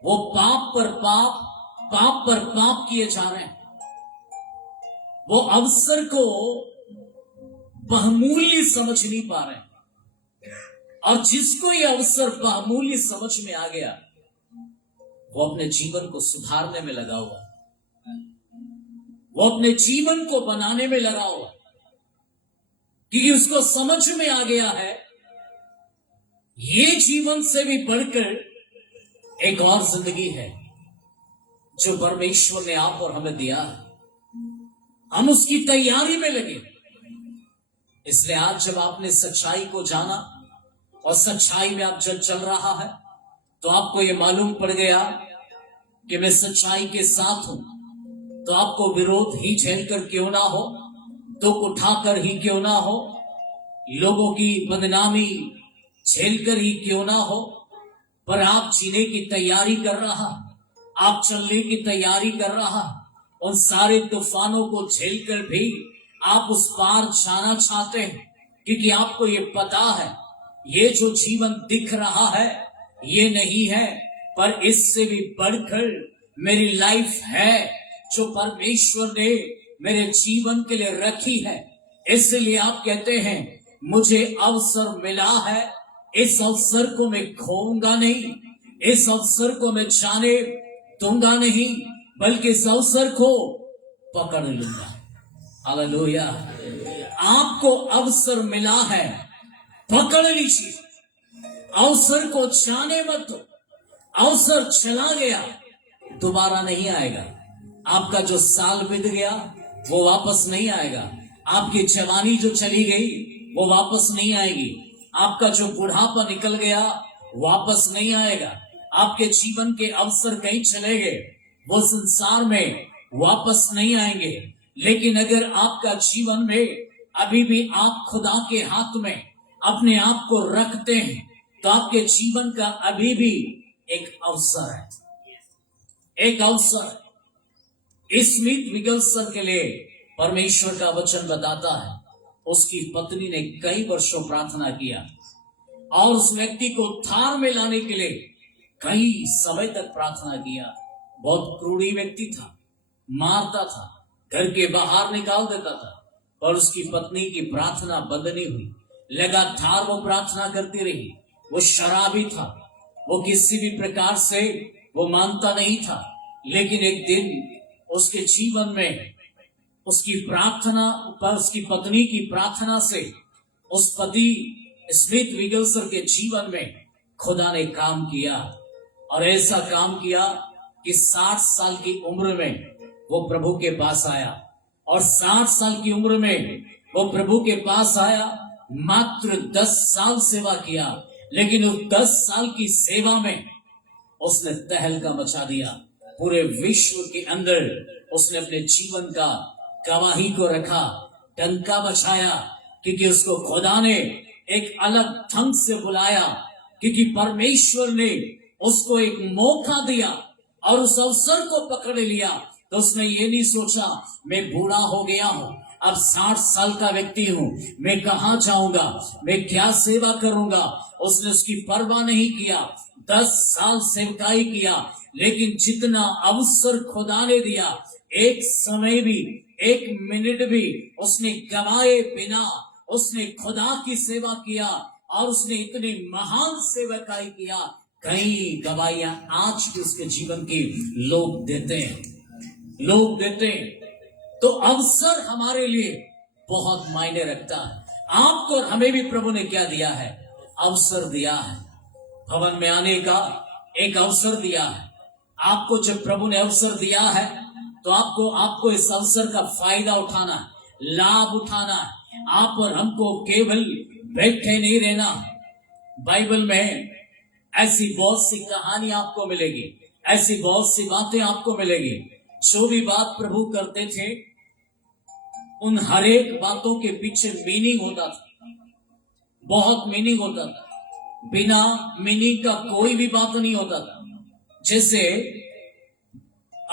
वो पाप पर पाप किए जा रहे हैं। वो अवसर को बहुमूल्य समझ नहीं पा रहे हैं। और जिसको ये अवसर बहुमूल्य समझ में आ गया, वो अपने जीवन को सुधारने में लगा हुआ, वो अपने जीवन को बनाने में लगा हुआ, क्योंकि उसको समझ में आ गया है ये जीवन से भी बढ़कर एक और जिंदगी है जो परमेश्वर ने आप और हमें दिया है। हम उसकी तैयारी में लगे। इसलिए आज जब आपने सच्चाई को जाना और सच्चाई में आप जब चल रहा है, तो आपको यह मालूम पड़ गया कि मैं सच्चाई के साथ हूं, तो आपको विरोध ही झेलकर क्यों ना हो, दुख उठाकर ही क्यों ना हो, लोगों की बदनामी झेलकर ही क्यों ना हो, पर आप जीने की तैयारी कर रहा, आप चलने की तैयारी कर रहा, उन सारे तूफानों को झेलकर भी आप उस पार जाना चाहते हैं, क्योंकि आपको ये पता है ये जो जीवन दिख रहा है ये नहीं है, पर इससे भी बढ़कर मेरी लाइफ है जो परमेश्वर ने मेरे जीवन के लिए रखी है। इसलिए आप कहते हैं मुझे अवसर मिला है, इस अवसर को मैं खोऊंगा नहीं, इस अवसर को मैं जाने दूंगा नहीं, बल्कि इस अवसर को पकड़ लूंगा। हालेलुया। आपको अवसर मिला है, पकड़ लीजिए, अवसर को जाने मत दो। अवसर चला गया, दोबारा नहीं आएगा। आपका जो साल बीत गया वो वापस नहीं आएगा। आपकी जवानी जो चली गई वो वापस नहीं आएगी। आपका जो बुढ़ापा निकल गया वापस नहीं आएगा। आपके जीवन के अवसर कहीं चले गए, वो संसार में वापस नहीं आएंगे। लेकिन अगर आपका जीवन में अभी भी आप खुदा के हाथ में अपने आप को रखते हैं, तो आपके जीवन का अभी भी एक अवसर है, एक अवसर। स्मिथ विगलसन के लिए परमेश्वर का वचन बताता है, उसकी पत्नी ने कई वर्षों प्रार्थना किया और उस व्यक्ति को उद्धार में लाने के लिए कई समय तक प्रार्थना किया। बहुत क्रूरी व्यक्ति था, मारता था, घर के बाहर निकाल देता था, पर उसकी पत्नी की प्रार्थना बंद नहीं हुई। लगातार वो प्रार्थना करती रही। वो शराबी था, वो किसी भी प्रकार से वो मानता नहीं था, लेकिन एक दिन उसके जीवन में उसकी प्रार्थना पर, उसकी पत्नी की प्रार्थना से उस पति स्मिथ विगलसन के जीवन में खुदा ने काम किया। और ऐसा काम किया कि 60 साल की उम्र में वो प्रभु के पास आया। और 60 साल की उम्र में वो प्रभु के पास आया, मात्र 10 साल सेवा किया, लेकिन उस 10 साल की सेवा में उसने तहलका मचा दिया। पूरे विश्व के अंदर उसने अपने जीवन का गवाही को रखा, डंका बजाया, क्योंकि उसको खुदा ने एक अलग ढंग से बुलाया क्योंकि परमेश्वर ने उसको एक मौका दिया और उस अवसर को पकड़ लिया। तो उसने ये नहीं सोचा मैं बूढ़ा हो गया हूं, अब 60 साल का व्यक्ति हूं, मैं कहां जाऊंगा, मैं क्या सेवा करूंगा। उसने उसकी परवाह नहीं किया। 10 साल सेवकाई किया, लेकिन जितना अवसर खुदा ने दिया, एक समय भी, एक मिनट भी उसने गवाए बिना उसने खुदा की सेवा किया और उसने इतनी महान सेवकाई किया। कई गवाहियां आज भी उसके जीवन की लोग देते हैं। तो अवसर हमारे लिए बहुत मायने रखता है। आपको और हमें भी प्रभु ने क्या दिया है? अवसर दिया है। भवन में आने का एक अवसर दिया है। आपको जब प्रभु ने अवसर दिया है तो आपको इस अवसर का फायदा उठाना है, लाभ उठाना है। आप और हमको केवल बैठे नहीं रहना। बाइबल में ऐसी बहुत सी कहानी आपको मिलेगी, ऐसी बहुत सी बातें आपको मिलेगी। जो भी बात प्रभु करते थे, उन हर एक बातों के पीछे मीनिंग होता था, बहुत मीनिंग होता था। बिना मीनिंग का कोई भी बात नहीं होता था। जैसे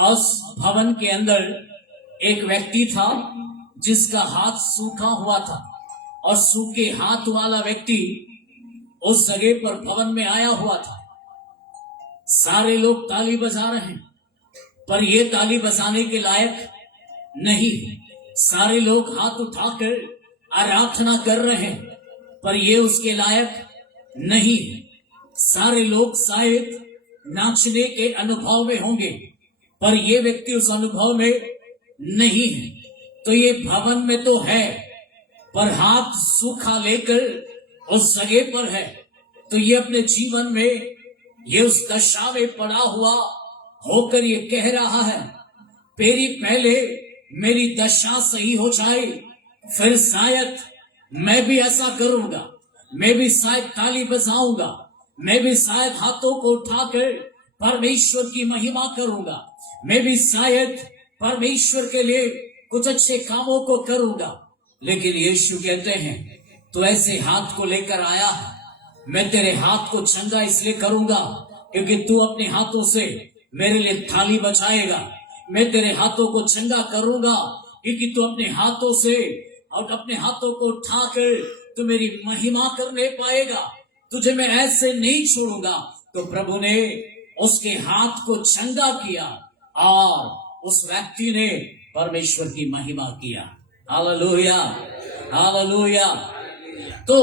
उस भवन के अंदर एक व्यक्ति था जिसका हाथ सूखा हुआ था, और सूखे हाथ वाला व्यक्ति उस जगह पर भवन में आया हुआ था। सारे लोग ताली बजा रहे हैं, पर ये ताली बजाने के लायक नहीं है। सारे लोग हाथ उठाकर आराधना कर रहे हैं, पर ये उसके लायक नहीं है। सारे लोग शायद नाचने के अनुभव में होंगे, पर ये व्यक्ति उस अनुभव में नहीं है। तो ये भवन में तो है, पर हाथ सूखा लेकर उस जगह पर है। तो ये अपने जीवन में ये उस दशा में पड़ा हुआ होकर ये कह रहा है, पहले मेरी दशा सही हो जाए, फिर शायद मैं भी ऐसा करूंगा, मैं भी शायद ताली बजाऊंगा, मैं भी शायद हाथों को उठाकर परमेश्वर की महिमा करूंगा, मैं भी शायद परमेश्वर के लिए कुछ अच्छे कामों को करूंगा। लेकिन यीशु कहते हैं, तू ऐसे हाथ को लेकर आया है, मैं तेरे हाथ को चंगा इसलिए करूंगा क्योंकि तू अपने हाथों से मेरे लिए थाली बचाएगा। मैं तेरे हाथों को चंगा करूंगा क्योंकि तू अपने हाथों से और अपने हाथों को उठाकर तू मेरी महिमा करने पाएगा। तुझे मैं ऐसे नहीं छोड़ूंगा। तो प्रभु ने उसके हाथ को चंगा किया और उस व्यक्ति ने परमेश्वर की महिमा किया। Hallelujah, hallelujah. तो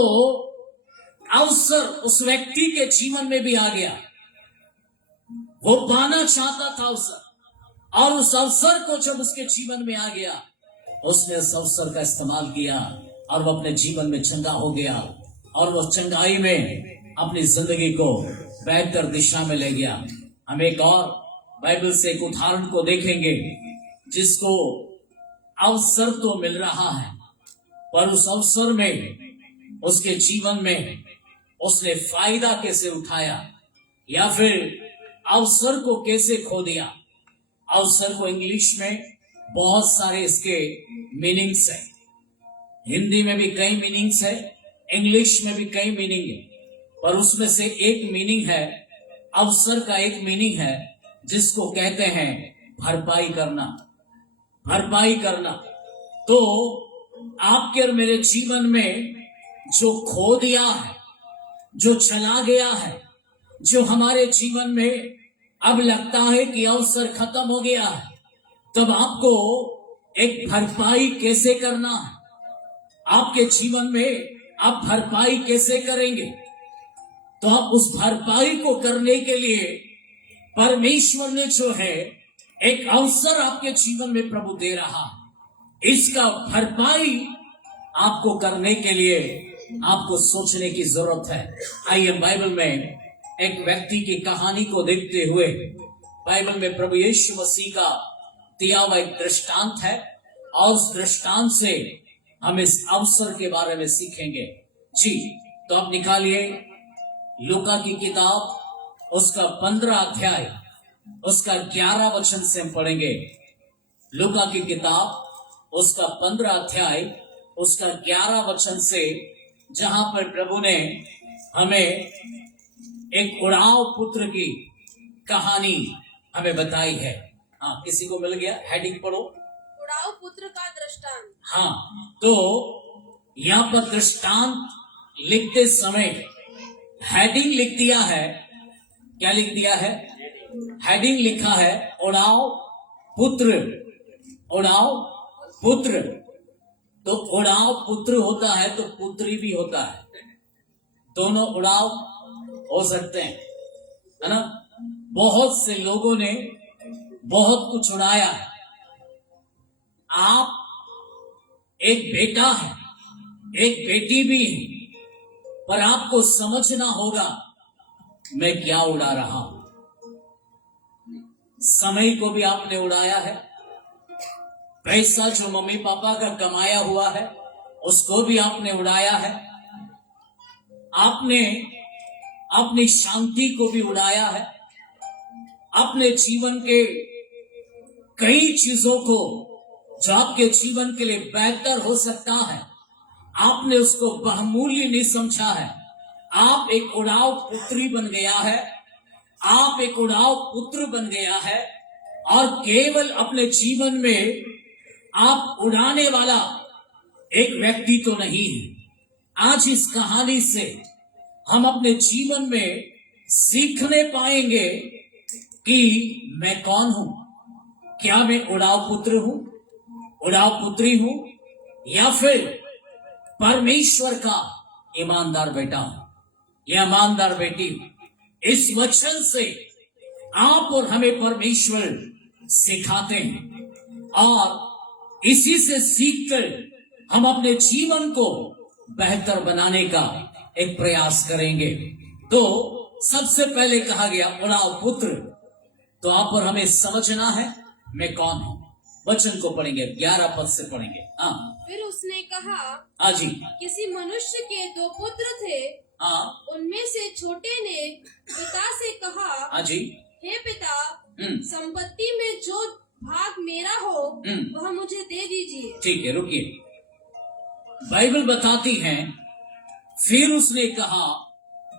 अवसर उस व्यक्ति के जीवन में भी आ गया। वो पाना चाहता था अवसर, और उस अवसर को जब उसके जीवन में आ गया, उसने उस अवसर का इस्तेमाल किया और वो अपने जीवन में चंगा हो गया, और वो चंगाई में अपनी जिंदगी को बेहतर दिशा में ले गया। हम एक और बाइबल से एक उदाहरण को देखेंगे जिसको अवसर तो मिल रहा है, पर उस अवसर में उसके जीवन में उसने फायदा कैसे उठाया या फिर अवसर को कैसे खो दिया। अवसर को इंग्लिश में बहुत सारे इसके मीनिंग्स है। हिंदी में भी कई मीनिंग्स है, इंग्लिश में भी कई मीनिंग है, पर उसमें से एक मीनिंग है, अवसर का एक मीनिंग है जिसको कहते हैं भरपाई करना। भरपाई करना। तो आपके और मेरे जीवन में जो खो दिया है, जो चला गया है, जो हमारे जीवन में अब लगता है कि अवसर खत्म हो गया है, तब आपको एक भरपाई कैसे करना है। आपके जीवन में आप भरपाई कैसे करेंगे? तो आप उस भरपाई को करने के लिए परमेश्वर ने जो है एक अवसर आपके जीवन में प्रभु दे रहा है। इसका भरपाई आपको करने के लिए आपको सोचने की जरूरत है। आइए बाइबल में एक व्यक्ति की कहानी को देखते हुए, बाइबल में प्रभु यीशु मसीह का दिया हुआ एक दृष्टांत है, और उस दृष्टांत से हम इस अवसर के बारे में सीखेंगे। जी, तो आप निकालिए लूका की किताब, उसका 15 अध्याय, उसका 11 वचन से हम पढ़ेंगे। लूका की किताब, उसका 15 अध्याय, उसका 11 वचन से, जहां पर प्रभु ने हमें एक उड़ाव पुत्र की कहानी हमें बताई है। हाँ, किसी को मिल गया? हेडिंग पढ़ो। उड़ाऊ पुत्र का दृष्टांत। हाँ, तो यहाँ पर दृष्टांत लिखते समय हेडिंग लिख दिया है। क्या लिख दिया है? हेडिंग लिखा है उड़ाव पुत्र। उड़ाव पुत्र, तो उड़ाव पुत्र होता है तो पुत्री भी होता है, दोनों उड़ाव हो सकते हैं, है ना। बहुत से लोगों ने बहुत कुछ उड़ाया है। आप एक बेटा है, एक बेटी भी है, पर आपको समझना होगा मैं क्या उड़ा रहा हूं। समय को भी आपने उड़ाया है, पैसा जो मम्मी पापा का कमाया हुआ है उसको भी आपने उड़ाया है, आपने अपनी शांति को भी उड़ाया है, अपने जीवन के कई चीजों को जो आपके जीवन के लिए बेहतर हो सकता है आपने उसको बहुमूल्य नहीं समझा है। आप एक उड़ाव पुत्री बन गया है, आप एक उड़ाव पुत्र बन गया है, और केवल अपने जीवन में आप उड़ाने वाला एक व्यक्ति तो नहीं है। आज इस कहानी से हम अपने जीवन में सीखने पाएंगे कि मैं कौन हूं। क्या मैं उड़ाव पुत्र हूं, उड़ाव पुत्री हूं, या फिर परमेश्वर का ईमानदार बेटा हूं या ईमानदार बेटी हूं। इस वचन से आप और हमें परमेश्वर सिखाते हैं, और इसी से सीखकर हम अपने जीवन को बेहतर बनाने का एक प्रयास करेंगे। तो सबसे पहले कहा गया उड़ाव पुत्र, तो आप और हमें समझना है मैं कौन हूं। वचन को पढ़ेंगे, 11 पद से पढ़ेंगे। हाँ, फिर उसने कहा, हाँ जी, किसी मनुष्य के 2 पुत्र थे। हाँ, उनमें से छोटे ने पिता से कहा, हाँ जी, हे पिता, संपत्ति में जो भाग मेरा हो वह मुझे दे दीजिए। ठीक है, रुकिए। बाइबल बताती है फिर उसने कहा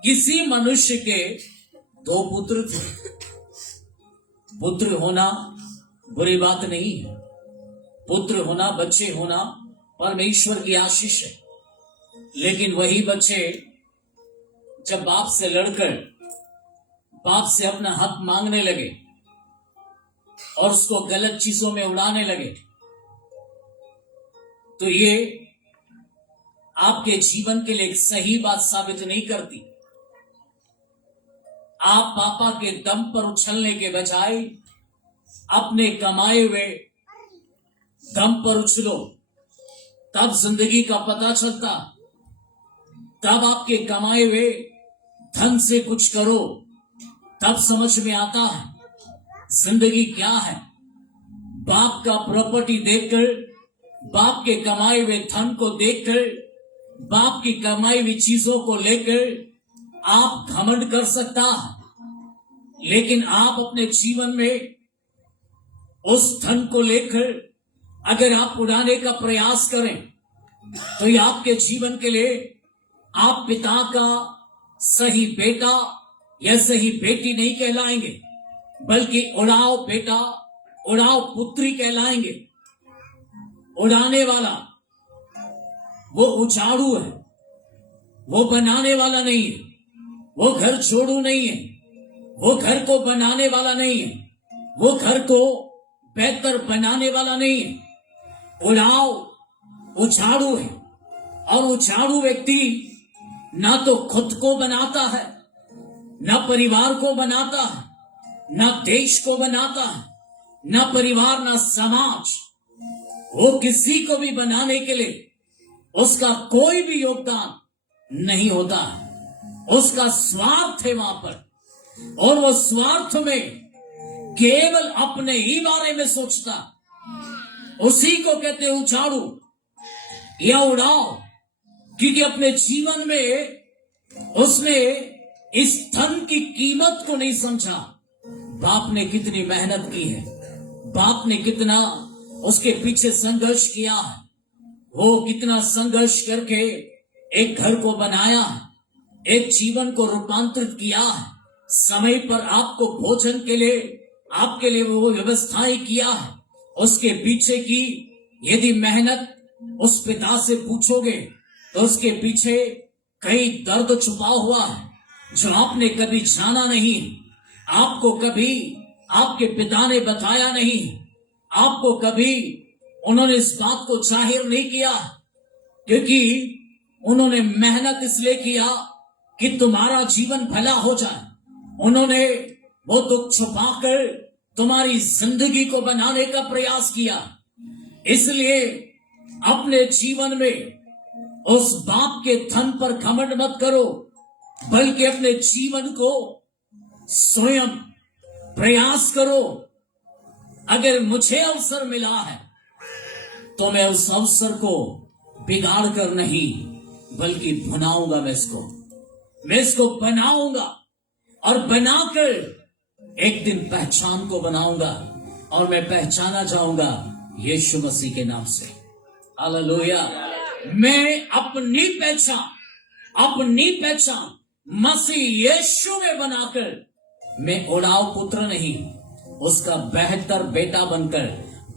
किसी मनुष्य के 2 पुत्र थे। पुत्र होना बुरी बात नहीं है, पुत्र होना, बच्चे होना परमेश्वर की आशीष है। लेकिन वही बच्चे जब बाप से लड़कर बाप से अपना हक मांगने लगे और उसको गलत चीजों में उड़ाने लगे, तो ये आपके जीवन के लिए एक सही बात साबित नहीं करती। आप पापा के दम पर उछलने के बजाय अपने कमाए हुए दम पर उछलो, तब जिंदगी का पता चलता। तब आपके कमाए हुए धन से कुछ करो, तब समझ में आता है जिंदगी क्या है। बाप का प्रॉपर्टी देखकर, बाप के कमाए हुए धन को देखकर, बाप की कमाई हुई चीजों को लेकर आप घमंड कर सकता है, लेकिन आप अपने जीवन में उस धन को लेकर अगर आप उड़ाने का प्रयास करें तो ये आपके जीवन के लिए आप पिता का सही बेटा या सही बेटी नहीं कहलाएंगे, बल्कि उड़ाव बेटा, उड़ाव पुत्री कहलाएंगे। उड़ाने वाला वो उजाड़ू है, वो बनाने वाला नहीं है, वो घर छोड़ू नहीं है, वो घर को बनाने वाला नहीं है, वो घर को बेहतर बनाने वाला नहीं है। उड़ाव उजाड़ू है, और उजाड़ू व्यक्ति ना तो खुद को बनाता है, ना परिवार को बनाता है, ना देश को बनाता है, ना परिवार, ना समाज। वो किसी को भी बनाने के लिए उसका कोई भी योगदान नहीं होता है। उसका स्वार्थ है वहां पर, और वो स्वार्थ में केवल अपने ही बारे में सोचता। उसी को कहते हैं उजाड़ू या उड़ाव, क्योंकि अपने जीवन में उसने इस धन की कीमत को नहीं समझा। बाप ने कितनी मेहनत की है, बाप ने कितना उसके पीछे संघर्ष किया है, वो कितना संघर्ष करके एक घर को बनाया है, एक जीवन को रूपांतरित किया है, समय पर आपको भोजन के लिए आपके लिए वो व्यवस्थाएं किया है, उसके पीछे की यदि मेहनत उस पिता से पूछोगे तो उसके पीछे कई दर्द छुपा हुआ है जो आपने कभी जाना नहीं, आपको कभी आपके पिता ने बताया नहीं, आपको कभी उन्होंने इस बात को जाहिर नहीं किया, क्योंकि उन्होंने मेहनत इसलिए किया कि तुम्हारा जीवन भला हो जाए। उन्होंने वो दुख छुपाकर तुम्हारी जिंदगी को बनाने का प्रयास किया। इसलिए अपने जीवन में उस बाप के धन पर घमंड मत करो, बल्कि अपने जीवन को स्वयं प्रयास करो। अगर मुझे अवसर मिला है तो मैं उस अवसर को बिगाड़ कर नहीं, बल्कि बनाऊंगा। मैं इसको बनाऊंगा और बनाकर एक दिन पहचान को बनाऊंगा और मैं पहचाना जाऊंगा यीशु मसीह के नाम से। हालेलुया। मैं अपनी पहचान मसीह यीशु में बनाकर मैं उड़ाव पुत्र नहीं, उसका बेहतर बेटा बनकर,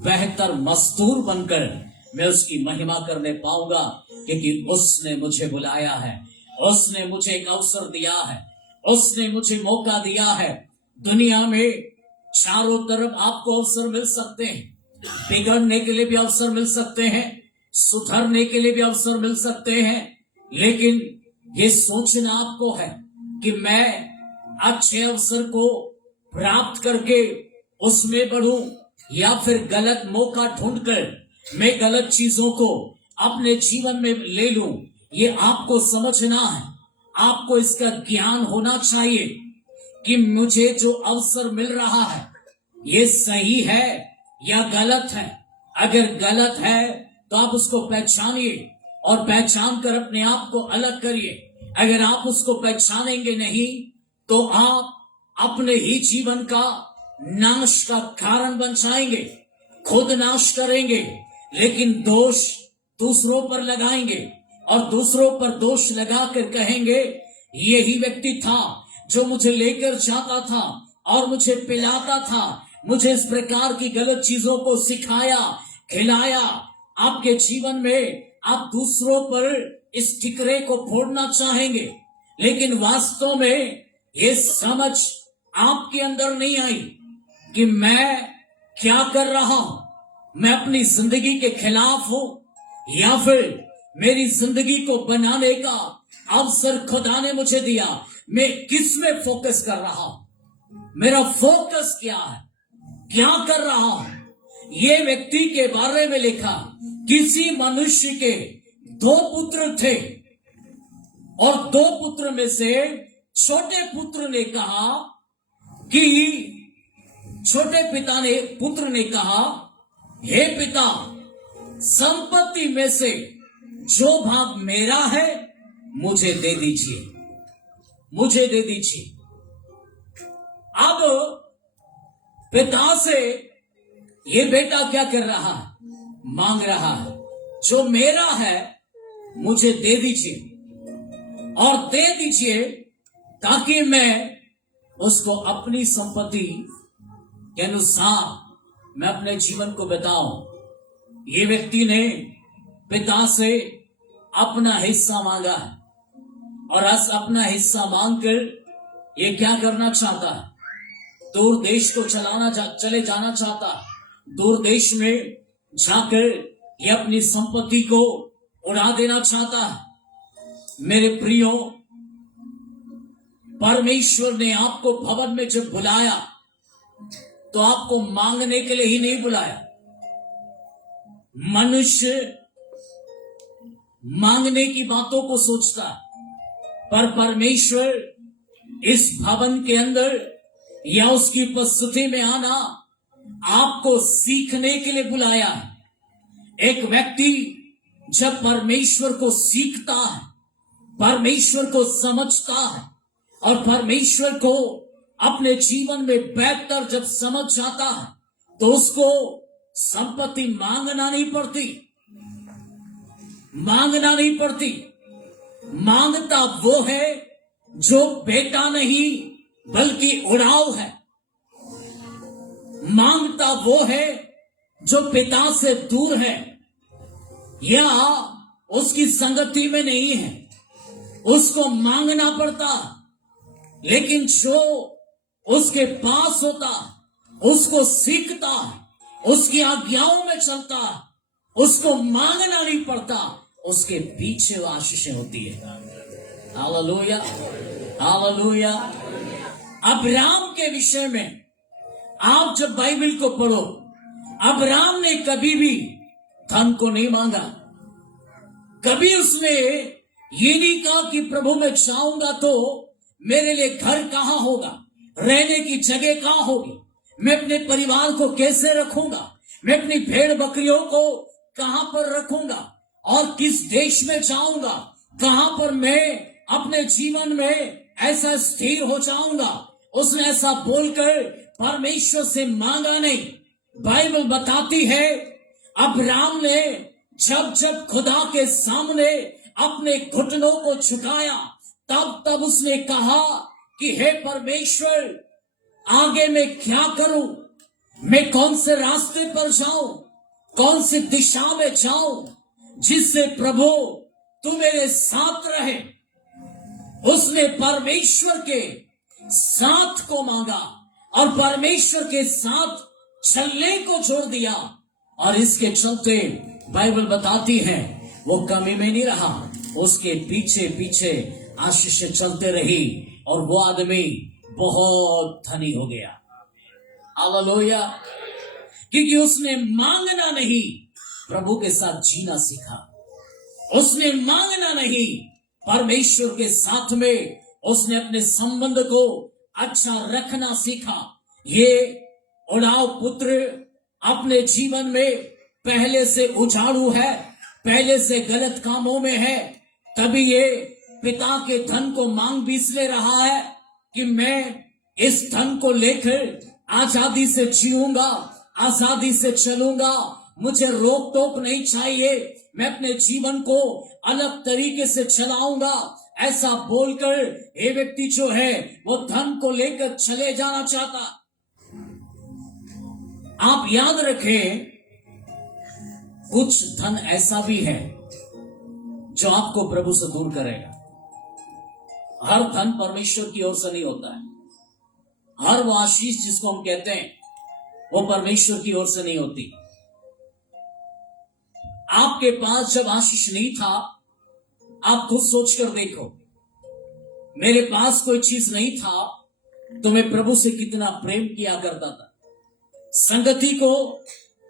बेहतर मजदूर बनकर मैं उसकी महिमा करने पाऊंगा, क्योंकि उसने मुझे बुलाया है, उसने मुझे एक अवसर दिया है, उसने मुझे मौका दिया है। दुनिया में चारों तरफ आपको अवसर मिल सकते हैं, बिगड़ने के लिए भी अवसर मिल सकते हैं, सुधरने के लिए भी अवसर मिल सकते हैं, लेकिन ये सोचना आपको है कि मैं अच्छे अवसर को प्राप्त करके उसमें बढ़ूं या फिर गलत मौका ढूंढकर मैं गलत चीजों को अपने जीवन में ले लूं। ये आपको समझना है, आपको इसका ज्ञान होना चाहिए कि मुझे जो अवसर मिल रहा है ये सही है या गलत है। अगर गलत है तो आप उसको पहचानिए और पहचान कर अपने आप को अलग करिए। अगर आप उसको पहचानेंगे नहीं तो आप अपने ही जीवन का नाश का कारण बन जाएंगे, खुद नाश करेंगे, लेकिन दोष दूसरों पर लगाएंगे और दूसरों पर दोष लगाकर कहेंगे यही व्यक्ति था जो मुझे लेकर जाता था और मुझे पिलाता था, मुझे इस प्रकार की गलत चीजों को सिखाया, खिलाया। आपके जीवन में आप दूसरों पर इस ठिकरे को फोड़ना चाहेंगे, लेकिन वास्तव में ये समझ आपके अंदर नहीं आई कि मैं क्या कर रहा हूं। मैं अपनी जिंदगी के खिलाफ हूं या फिर मेरी जिंदगी को बनाने का अवसर खुदा ने मुझे दिया। मैं किस में फोकस कर रहा हूं, मेरा फोकस क्या है, क्या कर रहा हूं। ये व्यक्ति के बारे में लिखा, किसी मनुष्य के 2 पुत्र थे और 2 पुत्र में से छोटे पुत्र ने कहा कि पुत्र ने कहा हे पिता, संपत्ति में से जो भाग मेरा है मुझे दे दीजिए। अब पिता से ये बेटा क्या कर रहा है, मांग रहा है जो मेरा है मुझे दे दीजिए और दे दीजिए ताकि मैं उसको अपनी संपत्ति के अनुसार मैं अपने जीवन को बताऊं। ये व्यक्ति ने पिता से अपना हिस्सा मांगा है और अपना हिस्सा मांगकर ये क्या करना चाहता है, दूर देश को चले जाना चाहता है। दूर देश में जाकर ये अपनी संपत्ति को उड़ा देना चाहता है। मेरे प्रियो, परमेश्वर ने आपको भवन में जब बुलाया तो आपको मांगने के लिए ही नहीं बुलाया। मनुष्य मांगने की बातों को सोचता, पर परमेश्वर इस भवन के अंदर या उसकी उपस्थिति में आना आपको सीखने के लिए बुलाया है। एक व्यक्ति जब परमेश्वर को सीखता है, परमेश्वर को समझता है और परमेश्वर को अपने जीवन में बेहतर जब समझ जाता है तो उसको संपत्ति मांगना नहीं पड़ती। मांगता वो है जो बेटा नहीं बल्कि उड़ाव है। मांगता वो है जो पिता से दूर है या उसकी संगति में नहीं है, उसको मांगना पड़ता। लेकिन जो उसके पास होता, उसको सीखता, उसकी आज्ञाओं में चलता, उसको मांगना नहीं पड़ता, उसके पीछे वो आशीषें होती है। Hallelujah, hallelujah. अब्राम के विषय में आप जब बाइबल को पढ़ो, अब्राम ने कभी भी धन को नहीं मांगा। कभी उसने ये नहीं कहा कि प्रभु मैं चाहूंगा तो मेरे लिए घर कहां होगा, रहने की जगह कहां होगी, मैं अपने परिवार को कैसे रखूंगा, मैं अपनी भेड़ बकरियों को कहां पर रखूंगा और किस देश में जाऊंगा, कहां पर मैं अपने जीवन में ऐसा स्थिर हो जाऊंगा। उसने ऐसा बोलकर परमेश्वर से मांगा नहीं। बाइबल बताती है अब्राम ने जब जब खुदा के सामने अपने घुटनों को झुकाया, तब तब उसने कहा कि हे परमेश्वर, आगे मैं क्या करूं, मैं कौन से रास्ते पर जाऊं, कौन सी दिशा में जाऊं जिससे प्रभु तू मेरे साथ रहे। उसने परमेश्वर के साथ को मांगा और परमेश्वर के साथ चलने को छोड़ दिया, और इसके चलते बाइबल बताती है वो कमी में नहीं रहा, उसके पीछे पीछे आशीषें चलते रही और वो आदमी बहुत धनी हो गया। हालेलुया। क्योंकि उसने मांगना नहीं, प्रभु के साथ जीना सीखा। उसने मांगना नहीं, परमेश्वर के साथ में उसने अपने संबंध को अच्छा रखना सीखा। ये उड़ाव पुत्र अपने जीवन में पहले से उजाड़ू है, पहले से गलत कामों में है, तभी ये पिता के धन को मांग भी इसलिए रहा है कि मैं इस धन को लेकर आजादी से जीऊंगा, आजादी से चलूंगा, मुझे रोक टोक नहीं चाहिए, मैं अपने जीवन को अलग तरीके से चलाऊंगा। ऐसा बोलकर ये व्यक्ति जो है वो धन को लेकर चले जाना चाहता। आप याद रखें, कुछ धन ऐसा भी है जो आपको प्रभु से दूर करेगा। हर धन परमेश्वर की ओर से नहीं होता है। हर वो आशीष जिसको हम कहते हैं वो परमेश्वर की ओर से नहीं होती। आपके पास जब आशीष नहीं था, आप खुद सोचकर देखो, मेरे पास कोई चीज नहीं था तो मैं प्रभु से कितना प्रेम किया करता था, संगति को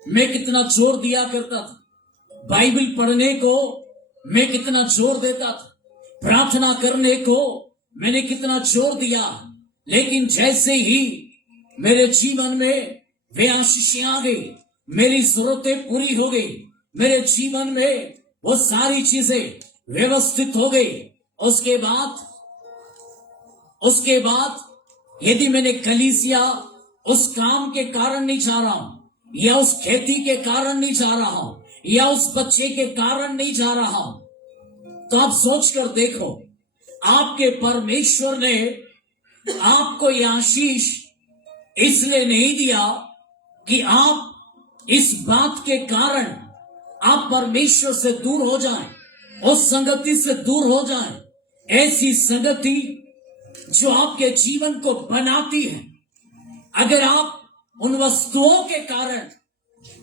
मैं कितना जोर दिया करता था, बाइबल पढ़ने को मैं कितना जोर देता था, प्रार्थना करने को मैंने कितना जोर दिया। लेकिन जैसे ही मेरे जीवन में वे आशीषें आ गई, मेरी जरूरतें पूरी हो गई, मेरे जीवन में वो सारी चीजें व्यवस्थित हो गई, उसके बाद यदि मैंने कलीसिया उस काम के कारण नहीं जा रहा हूं, या उस खेती के कारण नहीं जा रहा हूं, या उस बच्चे के कारण नहीं जा रहा हूं, तो आप सोचकर देखो, आपके परमेश्वर ने आपको यह आशीष इसलिए नहीं दिया कि आप इस बात के कारण आप परमेश्वर से दूर हो जाएं, उस संगति से दूर हो जाएं। ऐसी संगति जो आपके जीवन को बनाती है, अगर आप उन वस्तुओं के कारण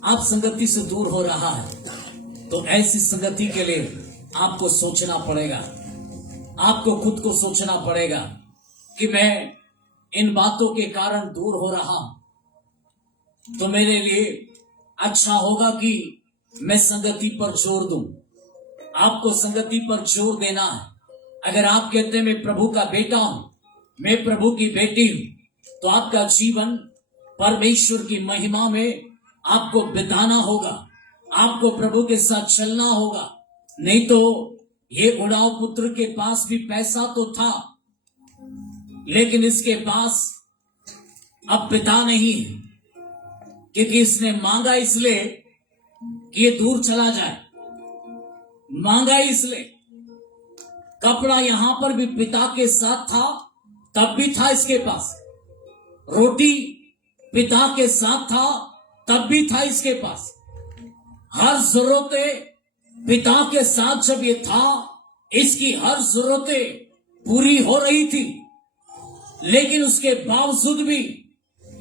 आप संगति से दूर हो रहा है, तो ऐसी संगति के लिए आपको सोचना पड़ेगा, आपको खुद को सोचना पड़ेगा कि मैं इन बातों के कारण दूर हो रहा हूं, तो मेरे लिए अच्छा होगा कि मैं संगति पर जोर दूं। आपको संगति पर जोर देना है। अगर आप कहते हैं मैं प्रभु का बेटा हूं, मैं प्रभु की बेटी हूं, तो आपका जीवन परमेश्वर की महिमा में आपको बिताना होगा, आपको प्रभु के साथ चलना होगा। नहीं तो ये उड़ाव पुत्र के पास भी पैसा तो था, लेकिन इसके पास अब पिता नहीं है, क्योंकि इसने मांगा इसलिए कि ये दूर चला जाए, मांगा इसलिए कपड़ा यहां पर भी पिता के साथ था, तब भी था इसके पास। रोटी पिता के साथ था, तब भी था इसके पास। हर जरूरतें पिता के साथ जब ये था, इसकी हर जरूरतें पूरी हो रही थी। लेकिन उसके बावजूद भी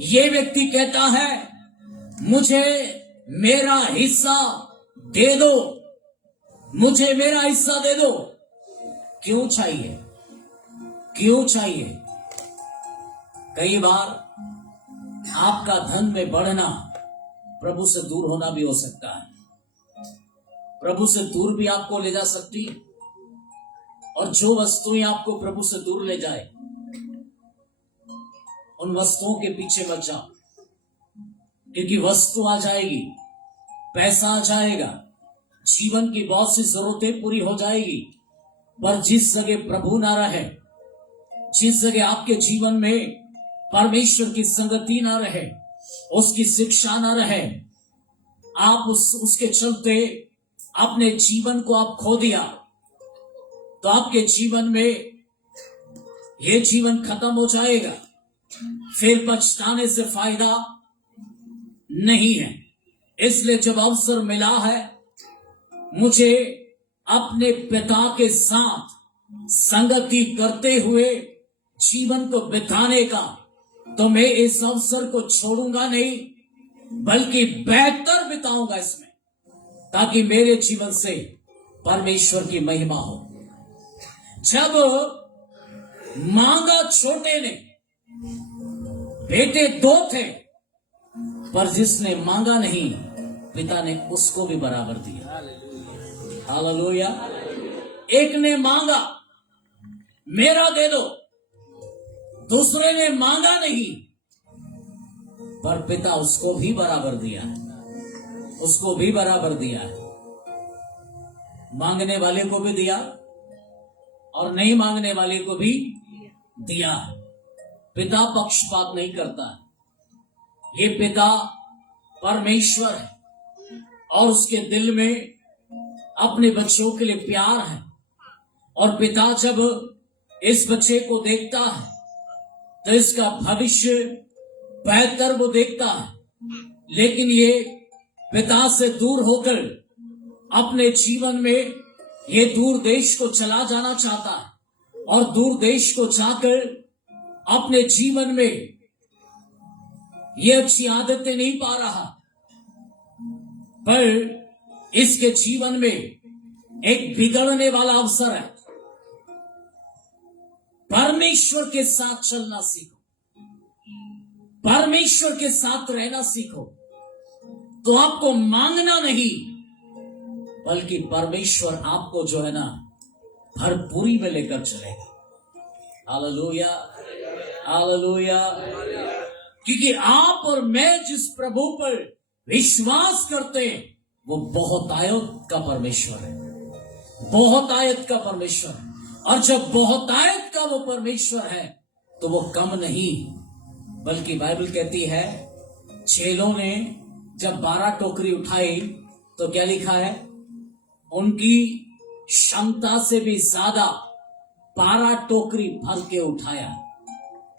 ये व्यक्ति कहता है, मुझे मेरा हिस्सा दे दो, मुझे मेरा हिस्सा दे दो। क्यों चाहिए? क्यों चाहिए? कई बार आपका धन में बढ़ना प्रभु से दूर होना भी हो सकता है। प्रभु से दूर भी आपको ले जा सकती है। और जो वस्तुएं आपको प्रभु से दूर ले जाए, उन वस्तुओं के पीछे मत जाओ, क्योंकि वस्तु आ जाएगी, पैसा आ जाएगा, जीवन की बहुत सी जरूरतें पूरी हो जाएगी, पर जिस जगह प्रभु ना रहे, जिस जगह आपके जीवन में परमेश्वर की संगति ना रहे, उसकी शिक्षा ना रहे, आप उसके चलते अपने जीवन को आप खो दिया, तो आपके जीवन में ये जीवन खत्म हो जाएगा। फिर पछताने से फायदा नहीं है। इसलिए जब अवसर मिला है मुझे अपने पिता के साथ संगति करते हुए जीवन को बिताने का, तो मैं इस अवसर को छोड़ूंगा नहीं, बल्कि बेहतर बिताऊंगा इसमें, ताकि मेरे जीवन से परमेश्वर की महिमा हो। जब मांगा छोटे ने, बेटे दो थे, पर जिसने मांगा नहीं, पिता ने उसको भी बराबर दिया। हालेलुया। एक ने मांगा, मेरा दे दो, दूसरे ने मांगा नहीं, पर पिता उसको भी बराबर दिया, उसको भी बराबर दिया। मांगने वाले को भी दिया और नहीं मांगने वाले को भी दिया। पिता पक्षपात नहीं करता। ये पिता परमेश्वर है और उसके दिल में अपने बच्चों के लिए प्यार है। और पिता जब इस बच्चे को देखता है तो इसका भविष्य बेहतर वो देखता है। लेकिन ये पिता से दूर होकर अपने जीवन में ये दूर देश को चला जाना चाहता है और दूर देश को जाकर अपने जीवन में ये अच्छी आदतें नहीं पा रहा, पर इसके जीवन में एक बिगड़ने वाला अवसर है। परमेश्वर के साथ चलना सीखो, परमेश्वर के साथ रहना सीखो, तो आपको मांगना नहीं, बल्कि परमेश्वर आपको जो है ना भरपूरी में लेकर चलेगा। Hallelujah, hallelujah. क्योंकि आप और मैं जिस प्रभु पर विश्वास करते हैं, वो बहुतायत का परमेश्वर है, बहुतायत का परमेश्वर है। और जब बहुतायत का वो परमेश्वर है, तो वो कम नहीं, बल्कि बाइबल कहती है चेलों ने जब 12 टोकरी उठाई तो क्या लिखा है, उनकी क्षमता से भी ज्यादा 12 टोकरी भर के उठाया।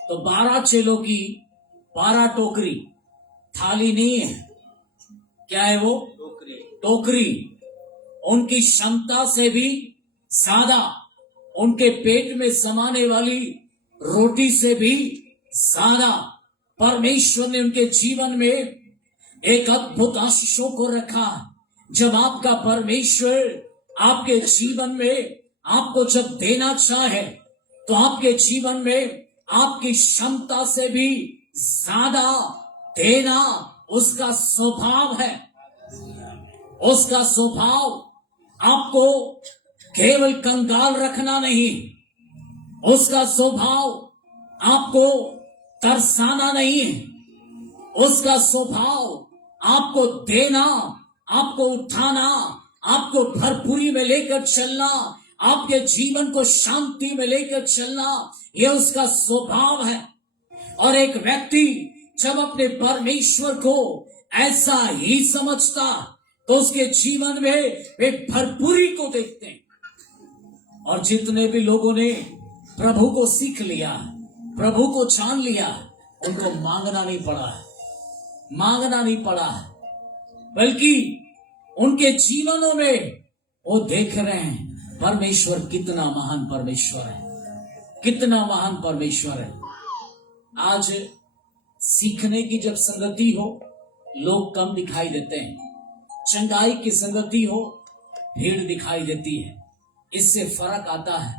तो 12 चेलों की 12 टोकरी थाली नहीं है, क्या है वो? टोकरी। उनकी क्षमता से भी ज्यादा, उनके पेट में समाने वाली रोटी से भी ज्यादा परमेश्वर ने उनके जीवन में एक अद्भुत आशीषों को रखा। जब आपका परमेश्वर आपके जीवन में आपको जब देना चाहे, तो आपके जीवन में आपकी क्षमता से भी ज्यादा देना उसका स्वभाव है। उसका स्वभाव आपको केवल कंगाल रखना नहीं, उसका स्वभाव आपको तरसाना नहीं है, उसका स्वभाव आपको देना, आपको उठाना, आपको भरपूरी में लेकर चलना, आपके जीवन को शांति में लेकर चलना, यह उसका स्वभाव है। और एक व्यक्ति जब अपने परमेश्वर को ऐसा ही समझता, तो उसके जीवन में वे भरपूरी को देखते हैं। और जितने भी लोगों ने प्रभु को सीख लिया, प्रभु को जान लिया, उनको मांगना नहीं पड़ा, बल्कि उनके जीवनों में वो देख रहे हैं परमेश्वर कितना महान परमेश्वर है। आज सीखने की जब संगति हो, लोग कम दिखाई देते हैं। चंगाई की संगति हो, भीड़ दिखाई देती है। इससे फर्क आता है।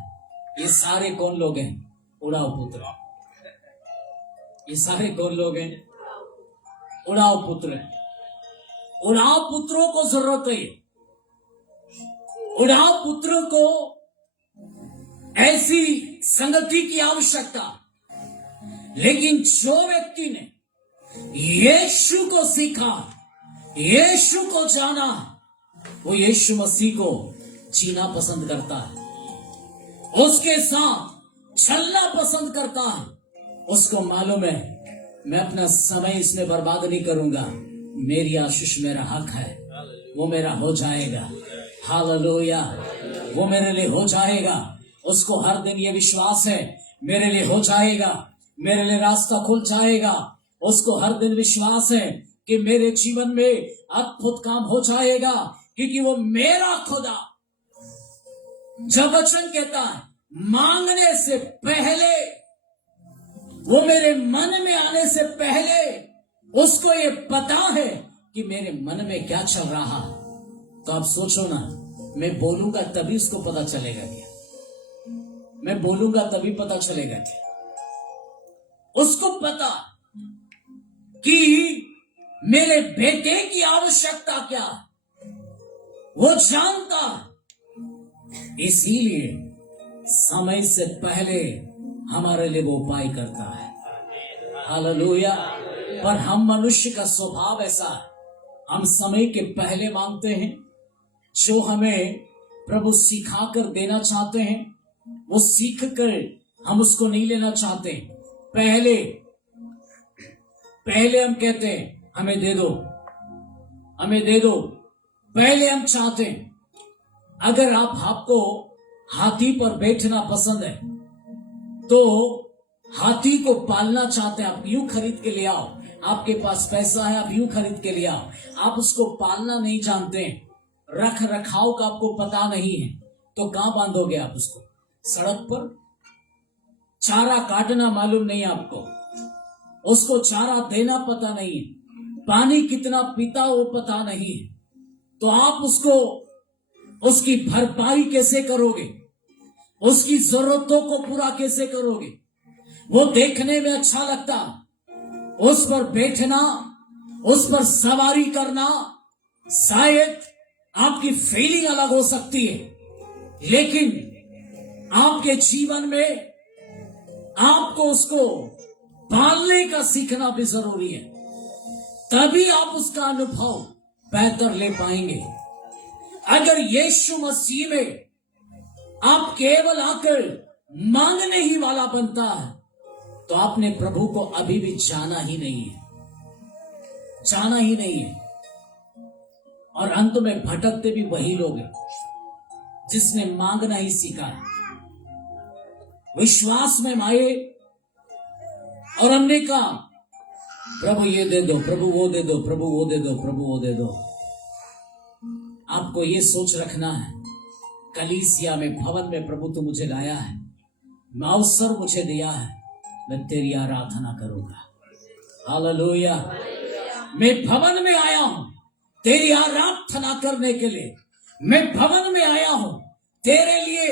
ये सारे कौन लोग हैं? उड़ाव पुत्र। ये सारे कौन लोग हैं? उड़ाव पुत्र। उड़ाव पुत्रों को जरूरत है। उड़ाव पुत्र को ऐसी संगति की आवश्यकता। लेकिन जो व्यक्ति ने यीशु को सीखा, यीशु को जाना, वो यीशु मसीह को जीना पसंद करता है, उसके साथ चलना पसंद करता है। उसको मालूम है मैं अपना समय इसमें बर्बाद नहीं करूंगा, मेरी आशीष मेरा हक है, वो मेरा हो जाएगा। हालेलुया, वो मेरे लिए हो जाएगा। उसको हर दिन ये विश्वास है मेरे लिए हो जाएगा, मेरे लिए रास्ता खुल जाएगा। उसको हर दिन विश्वास है कि मेरे जीवन में अद्भुत काम हो जाएगा, क्योंकि वो मेरा खुदा। जब वचन कहता है मांगने से पहले, वो मेरे मन में आने से पहले उसको ये पता है कि मेरे मन में क्या चल रहा। तो आप सोचो ना, मैं बोलूंगा तभी उसको पता चलेगा क्या? मैं बोलूंगा तभी पता चलेगा क्या? उसको पता कि मेरे बेटे की आवश्यकता क्या, वो जानता। इसीलिए समय से पहले हमारे लिए वो उपाय करता है। हालेलुया। पर हम मनुष्य का स्वभाव ऐसा है, हम समय के पहले मांगते हैं। जो हमें प्रभु सिखा कर देना चाहते हैं, वो सीख कर हम उसको नहीं लेना चाहते। पहले हम कहते हैं हमें दे दो, हमें दे दो। पहले हम चाहते हैं। अगर आपको हाथी पर बैठना पसंद है तो हाथी को पालना चाहते हैं, आप यूं खरीद के ले आओ। आपके पास पैसा है, आप यूं खरीद के ले आओ। आप उसको पालना नहीं जानते, रख रखाव का आपको पता नहीं है, तो कहां बांधोगे आप उसको? सड़क पर। चारा काटना मालूम नहीं आपको, उसको चारा देना पता नहीं है, पानी कितना पीता वो पता नहीं है, तो आप उसको उसकी भरपाई कैसे करोगे? उसकी जरूरतों को पूरा कैसे करोगे? वो देखने में अच्छा लगता, उस पर बैठना, उस पर सवारी करना, शायद आपकी फीलिंग अलग हो सकती है, लेकिन आपके जीवन में आपको उसको पालने का सीखना भी जरूरी है। तभी आप उसका अनुभव बेहतर ले पाएंगे। अगर यीशु मसीह में आप केवल आकर मांगने ही वाला बनता है, तो आपने प्रभु को अभी भी जाना ही नहीं है, जाना ही नहीं है। और अंत में भटकते भी वही लोग हैं जिसने मांगना ही सीखा है। विश्वास में आए और हमने कहा प्रभु ये दे दो, प्रभु वो दे दो, प्रभु वो दे दो, प्रभु वो दे दो। आपको ये सोच रखना है, कलीसिया में, भवन में प्रभु तो मुझे लाया है, अवसर मुझे दिया है, मैं तेरी आराधना करूंगा। हालेलुया। मैं भवन में आया हूं तेरी आराधना करने के लिए। मैं भवन में आया हूं तेरे लिए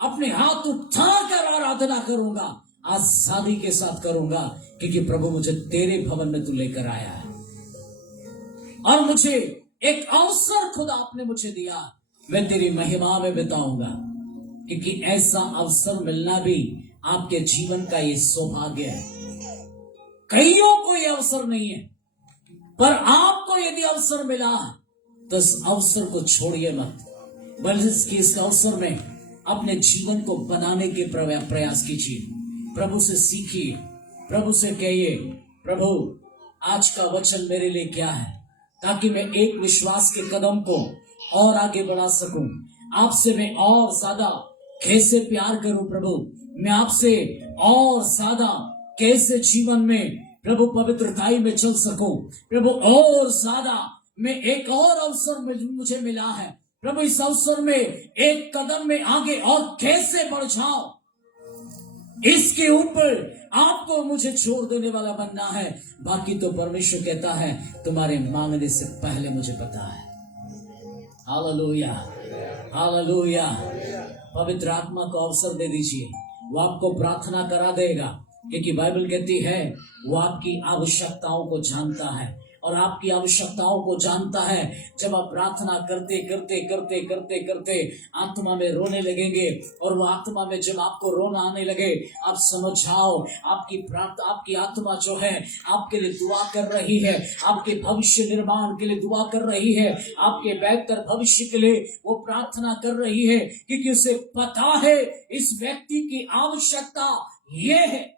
अपने हाथ उठाकर आराधना करूंगा, आजादी के साथ करूंगा, क्योंकि प्रभु मुझे तेरे भवन में तू लेकर आया है और मुझे एक अवसर खुद आपने मुझे दिया, मैं तेरी महिमा में बिताऊंगा। क्योंकि ऐसा अवसर मिलना भी आपके जीवन का ये सौभाग्य है। कईयों को ये अवसर नहीं है, पर आपको यदि अवसर मिला तो इस अवसर को छोड़िए मत, बल्कि इस अवसर में अपने जीवन को बनाने के प्रयास कीजिए। प्रभु से सीखिए, प्रभु से कहिए प्रभु आज का वचन मेरे लिए क्या है, ताकि मैं एक विश्वास के कदम को और आगे बढ़ा सकूं, आपसे मैं और ज्यादा कैसे प्यार करूं प्रभु, मैं आपसे और ज्यादा कैसे जीवन में प्रभु पवित्रताई में चल सकूं प्रभु, और ज्यादा मैं एक और अवसर मुझे मिला है प्रभु, इस अवसर में एक कदम में आगे और कैसे बढ़ जाऊं, इसके ऊपर आपको मुझे छोड़ देने वाला बनना है। बाकी तो परमेश्वर कहता है तुम्हारे मांगने से पहले मुझे पता है। Hallelujah, hallelujah. पवित्र आत्मा को अवसर दे दीजिए, वो आपको प्रार्थना करा देगा, क्योंकि बाइबल कहती है वो आपकी आवश्यकताओं को जानता है, और आपकी आवश्यकताओं को जानता है। जब आप प्रार्थना करते करते करते करते करते आत्मा में रोने लगेंगे, और वो आत्मा में जब आपको रोना आने लगे, आप समझ जाओ आपकी आत्मा जो है आपके लिए दुआ कर रही है, आपके भविष्य निर्माण के लिए दुआ कर रही है, आपके बेहतर भविष्य के लिए वो प्रार्थना कर रही है, क्योंकि उसे पता है इस व्यक्ति की आवश्यकता ये है,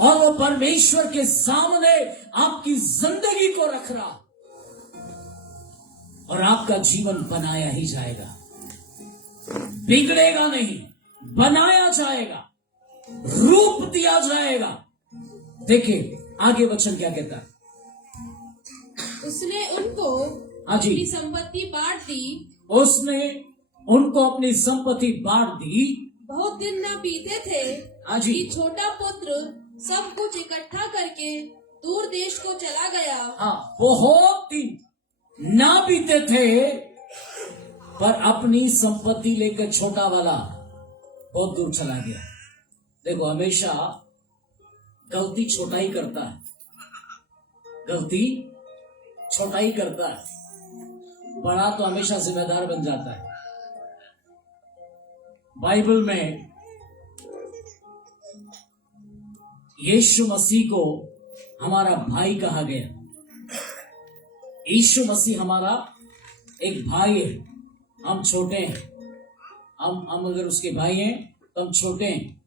और वो परमेश्वर के सामने आपकी जिंदगी को रख रहा, और आपका जीवन बनाया ही जाएगा, बिगड़ेगा नहीं, बनाया जाएगा, रूप दिया जाएगा। देखिए आगे वचन क्या कहता है। उसने उनको हाँ जी, अपनी संपत्ति बांट दी। उसने उनको अपनी संपत्ति बांट दी। बहुत दिन न बीते थे हाँ जी, कि छोटा पुत्र सब कुछ इकट्ठा करके दूर देश को चला गया। हाँ, बहुत दिन ना बीते थे, पर अपनी संपत्ति लेकर छोटा वाला बहुत दूर चला गया। देखो हमेशा गलती छोटा ही करता है, गलती छोटा ही करता है, बड़ा तो हमेशा जिम्मेदार बन जाता है। बाइबल में यीशु मसीह को हमारा भाई कहा गया। यीशु मसीह हमारा एक भाई है, हम छोटे हैं, हम अगर उसके भाई हैं तो हम छोटे हैं,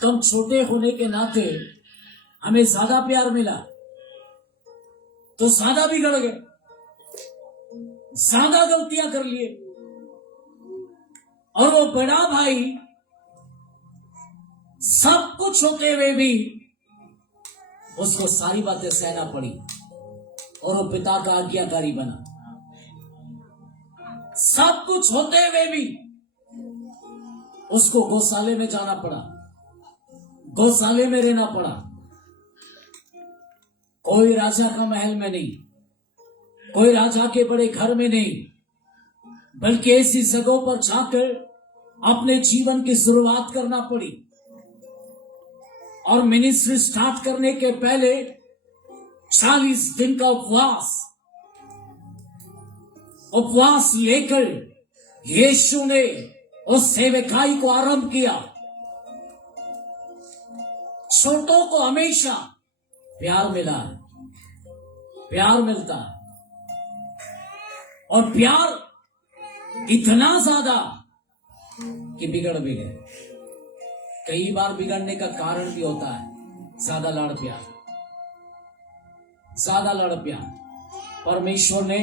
तो हम छोटे होने के नाते हमें ज्यादा प्यार मिला, तो ज्यादा बिगड़ गए, ज्यादा गलतियां कर लिए, और वो बड़ा भाई सब कुछ होते हुए भी उसको सारी बातें सहना पड़ी, और वो पिता का आज्ञाकारी बना। सब कुछ होते हुए भी उसको गौशाले में जाना पड़ा, गौशाले में रहना पड़ा, कोई राजा का महल में नहीं, कोई राजा के बड़े घर में नहीं, बल्कि ऐसी जगहों पर जाकर अपने जीवन की शुरुआत करना पड़ी। और मिनिस्ट्री स्टार्ट करने के पहले 40 दिन का उपवास लेकर यीशु ने उस सेवकाई को आरंभ किया। छोटों को हमेशा प्यार मिला है, प्यार मिलता है, और प्यार इतना ज्यादा कि बिगड़ भी गए। कई बार बिगड़ने का कारण भी होता है ज्यादा लाड़ प्यार, ज्यादा लाड़ प्यार। परमेश्वर ने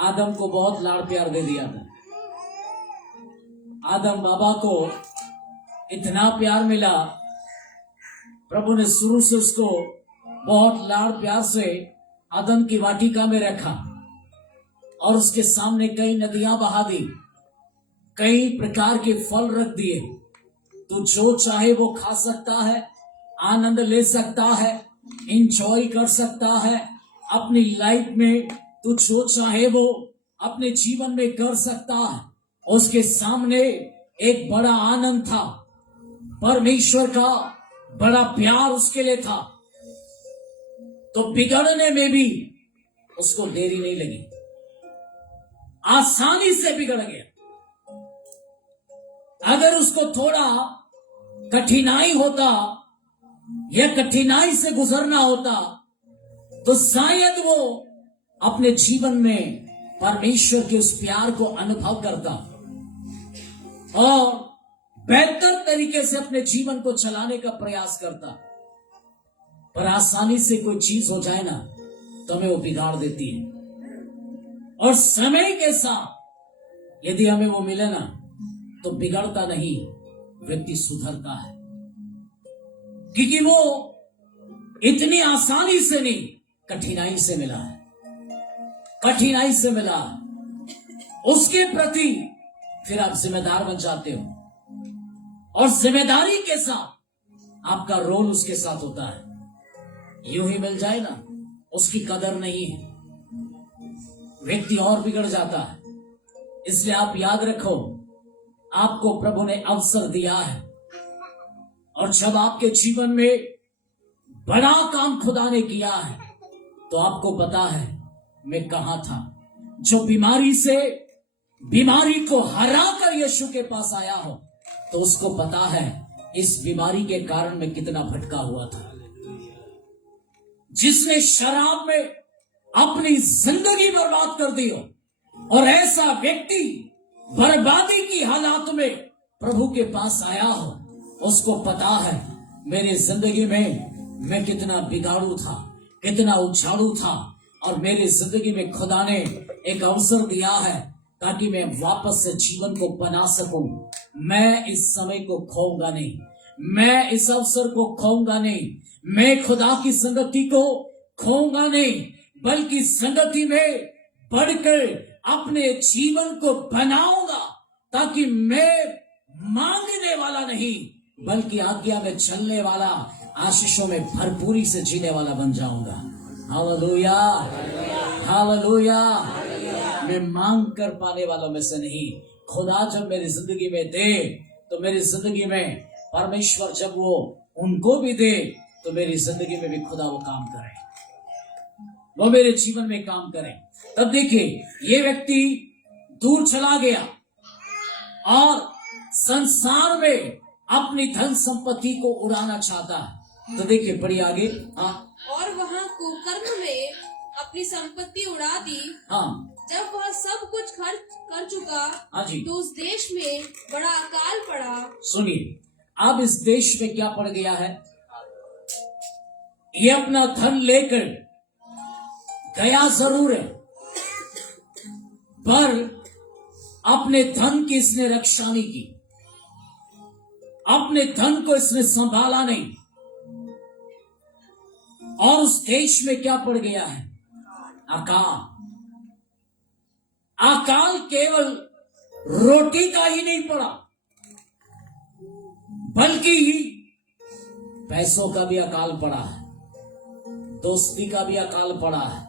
आदम को बहुत लाड़ प्यार दे दिया था। आदम बाबा को इतना प्यार मिला, प्रभु ने शुरू से उसको बहुत लाड़ प्यार से आदम की वाटिका में रखा, और उसके सामने कई नदियां बहा दी, कई प्रकार के फल रख दिए। तू जो चाहे वो खा सकता है, आनंद ले सकता है, इंजॉय कर सकता है अपनी लाइफ में, तू जो चाहे वो अपने जीवन में कर सकता है। उसके सामने एक बड़ा आनंद था, परमेश्वर का बड़ा प्यार उसके लिए था, तो बिगड़ने में भी उसको देरी नहीं लगी, आसानी से बिगड़ गया। अगर उसको थोड़ा कठिनाई होता या कठिनाई से गुजरना होता, तो शायद वो अपने जीवन में परमेश्वर के उस प्यार को अनुभव करता और बेहतर तरीके से अपने जीवन को चलाने का प्रयास करता। पर आसानी से कोई चीज हो जाए ना, तो हमें वो बिगाड़ देती है, और समय के साथ यदि हमें वो मिले ना, तो बिगड़ता नहीं, व्यक्ति सुधरता है, क्योंकि वो इतनी आसानी से नहीं, कठिनाई से मिला है, कठिनाई से मिला है। उसके प्रति फिर आप जिम्मेदार बन जाते हो, और जिम्मेदारी के साथ आपका रोल उसके साथ होता है। यूं ही मिल जाए ना, उसकी कदर नहीं है, व्यक्ति और बिगड़ जाता है। इसलिए आप याद रखो, आपको प्रभु ने अवसर दिया है, और जब आपके जीवन में बड़ा काम खुदा ने किया है, तो आपको पता है मैं कहां था। जो बीमारी को हरा कर यीशु के पास आया हो, तो उसको पता है इस बीमारी के कारण मैं कितना भटका हुआ था। जिसने शराब में अपनी जिंदगी बर्बाद कर दी हो, और ऐसा व्यक्ति बर्बादी की हालात में प्रभु के पास आया हो, उसको पता है मेरी जिंदगी में मैं कितना बिगाड़ू था, कितना उछाड़ू था, और मेरी जिंदगी में खुदा ने एक अवसर दिया है ताकि मैं वापस से जीवन को बना सकूं। मैं इस समय को खोऊंगा नहीं, मैं इस अवसर को खोऊंगा नहीं, मैं खुदा की संगति को खोऊंगा नहीं, बल्कि संगति में बढ़कर अपने जीवन को बनाऊंगा, ताकि मैं मांगने वाला नहीं, बल्कि आज्ञा में चलने वाला, आशीषों में भरपूरी से जीने वाला बन जाऊंगा। Hallelujah, hallelujah. मैं मांग कर पाने वालों में से नहीं। खुदा जब मेरी जिंदगी में दे, तो मेरी जिंदगी में परमेश्वर जब वो उनको भी दे, तो मेरी जिंदगी में भी खुदा वो काम करे, वो मेरे जीवन में काम करे। तब देखिए, ये व्यक्ति दूर चला गया और संसार में अपनी धन संपत्ति को उड़ाना चाहता है। तो देखिए, पढ़िए आगे। हाँ, और वहाँ कुकर्म में अपनी संपत्ति उड़ा दी। हाँ, जब वह सब कुछ खर्च कर चुका, हाँ जी, तो उस देश में बड़ा अकाल पड़ा। सुनिए, अब इस देश में क्या पड़ गया है? ये अपना धन लेकर गया जरूर है, पर अपने धन की इसने रक्षा नहीं की, अपने धन को इसने संभाला नहीं, और उस देश में क्या पड़ गया है? अकाल। अकाल केवल रोटी का ही नहीं पड़ा, बल्कि पैसों का भी अकाल पड़ा है, दोस्ती का भी अकाल पड़ा है,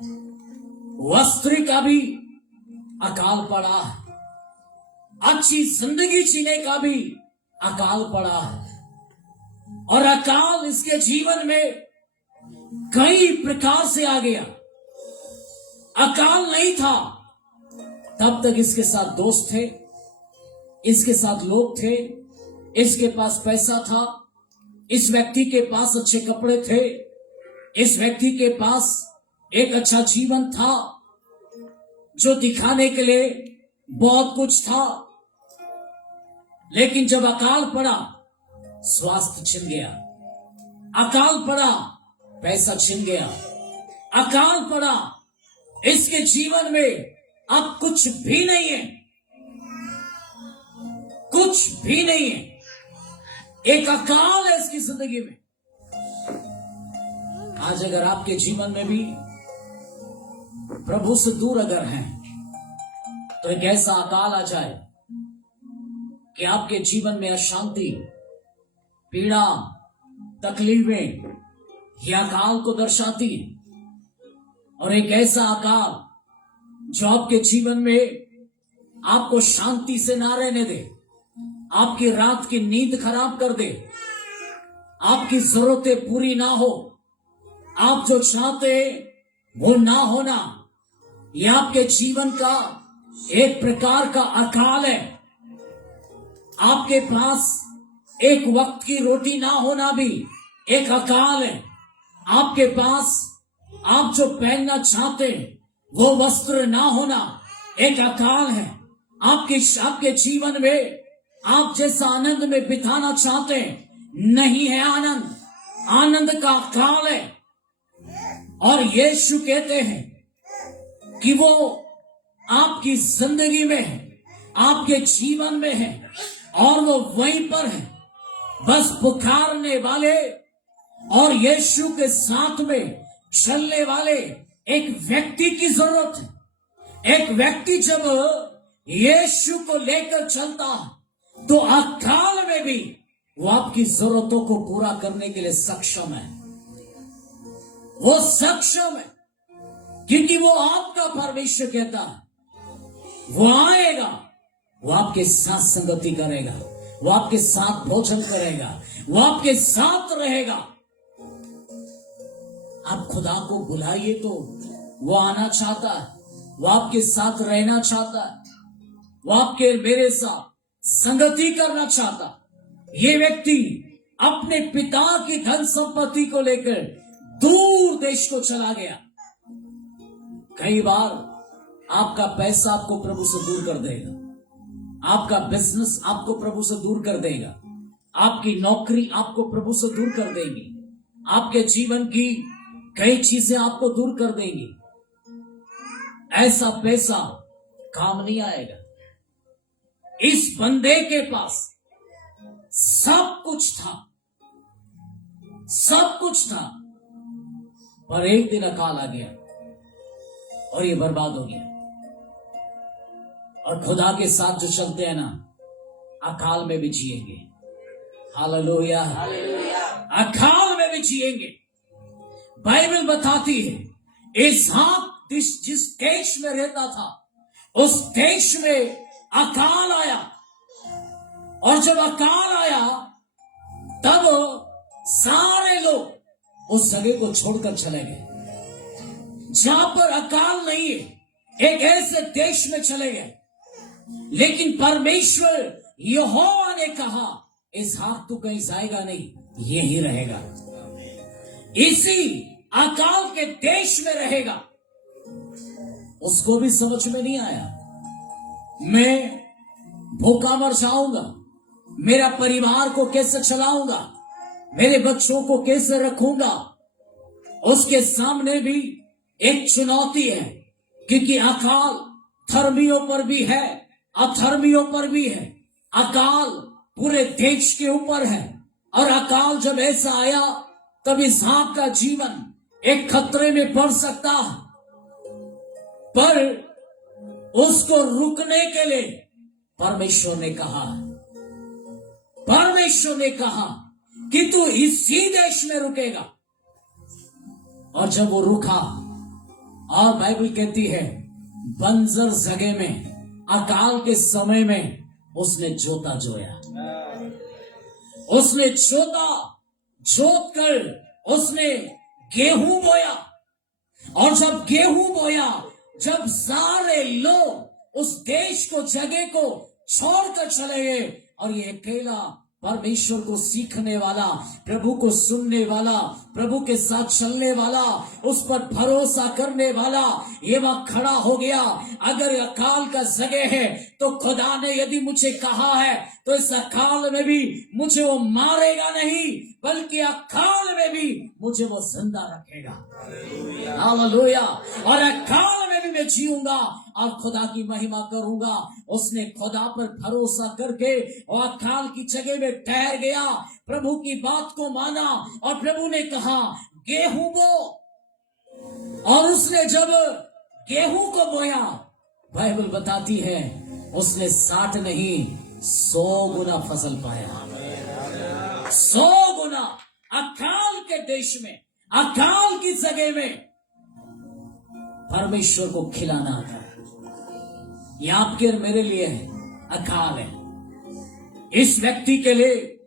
वस्त्र का भी अकाल पड़ा है, अच्छी जिंदगी जीने का भी अकाल पड़ा है। और अकाल इसके जीवन में कई प्रकार से आ गया। अकाल नहीं था तब तक इसके साथ दोस्त थे, इसके साथ लोग थे, इसके पास पैसा था, इस व्यक्ति के पास अच्छे कपड़े थे, इस व्यक्ति के पास एक अच्छा जीवन था, जो दिखाने के लिए बहुत कुछ था। लेकिन जब अकाल पड़ा, स्वास्थ्य छिन गया, अकाल पड़ा, पैसा छिन गया, अकाल पड़ा, इसके जीवन में अब कुछ भी नहीं है, कुछ भी नहीं है। एक अकाल है इसकी जिंदगी में। आज अगर आपके जीवन में भी प्रभु से दूर अगर हैं, तो एक ऐसा अकाल आ जाए कि आपके जीवन में अशांति, पीड़ा, तकलीफें यह अकाल को दर्शाती है। और एक ऐसा अकाल जो आपके जीवन में आपको शांति से ना रहने दे, आपकी रात की नींद खराब कर दे, आपकी जरूरतें पूरी ना हो, आप जो चाहते वो ना होना, यह आपके जीवन का एक प्रकार का अकाल है। आपके पास एक वक्त की रोटी ना होना भी एक अकाल है। आपके पास आप जो पहनना चाहते हैं वो वस्त्र ना होना एक अकाल है। आपके जीवन में आप जैसा आनंद में बिताना चाहते हैं नहीं है आनंद, आनंद का अकाल है। और यीशु कहते हैं कि वो आपकी जिंदगी में है, आपके जीवन में है, और वो वहीं पर है। बस पुकारने वाले और यीशु के साथ में चलने वाले एक व्यक्ति की जरूरत है। एक व्यक्ति जब यीशु को लेकर चलता है तो अकाल में भी वो आपकी जरूरतों को पूरा करने के लिए सक्षम है। वो सक्षम है क्योंकि वो आपका परमेश्वर कहता है वो आएगा, वो आपके साथ संगति करेगा, वो आपके साथ भोजन करेगा, वो आपके साथ रहेगा। आप खुदा को बुलाइए तो वो आना चाहता है, वो आपके साथ रहना चाहता है, वो आपके मेरे साथ संगति करना चाहता। ये व्यक्ति अपने पिता की धन संपत्ति को लेकर दूर देश को चला गया। कई बार आपका पैसा आपको प्रभु से दूर कर देगा, आपका बिजनेस आपको प्रभु से दूर कर देगा, आपकी नौकरी आपको प्रभु से दूर कर देगी, आपके जीवन की कई चीजें आपको दूर कर देंगी। ऐसा पैसा काम नहीं आएगा। इस बंदे के पास सब कुछ था, सब कुछ था, पर एक दिन अकाल आ गया और ये बर्बाद हो गया। और खुदा के साथ जो चलते हैं ना, अकाल में भी जिएंगे। हालेलुया, अकाल में भी जिएंगे। बाइबल बताती है इसहाक जिस देश में रहता था उस देश में अकाल आया, और जब अकाल आया तब सारे लोग उस जगह को छोड़कर चले गए। जहां पर अकाल नहीं है, एक ऐसे देश में चले गए। लेकिन परमेश्वर यहोवा ने कहा इसहाक तू कहीं जाएगा नहीं, यही रहेगा, इसी अकाल के देश में रहेगा। उसको भी समझ में नहीं आया, मैं भूखा मर जाऊंगा, मेरा परिवार को कैसे चलाऊंगा, मेरे बच्चों को कैसे रखूंगा। उसके सामने भी एक चुनौती है, क्योंकि अकाल धर्मियों पर भी है, अधर्मियों पर भी है। अकाल पूरे देश के ऊपर है, और अकाल जब ऐसा आया तब इसहाक का जीवन एक खतरे में पड़ सकता है। पर उसको रुकने के लिए परमेश्वर ने कहा कि तू इसी देश में रुकेगा। और जब वो रुका, और बाइबल कहती है बंजर जगह में अकाल के समय में उसने जोता जोया, उसने जोत कर उसने गेहूं बोया। और जब गेहूं बोया, जब सारे लोग उस देश को, जगह को छोड़कर चले गए, और ये अकेला परमेश्वर को सीखने वाला, प्रभु को सुनने वाला, प्रभु के साथ चलने वाला, उस पर भरोसा करने वाला, ये वह खड़ा हो गया। अगर अकाल का जगह है तो खुदा ने यदि मुझे कहा है तो इस अकाल में भी मुझे वो मारेगा नहीं, बल्कि अकाल में भी मुझे वो जिंदा रखेगा। हालेलुया। और अकाल में भी मैं जीऊंगा और खुदा की महिमा करूंगा। उसने खुदा पर भरोसा करके और अकाल की जगह में ठहर गया, प्रभु की बात को माना, और प्रभु ने कहा गेहूं बो। और उसने जब गेहूं को बोया, बाइबल बताती है उसने 60 नहीं 100 गुना फसल पाया। 100 गुना। अकाल के देश में, अकाल की जगह में परमेश्वर को खिलाना आता है। ये आपके और मेरे लिए है, अकाल है। इस व्यक्ति के लिए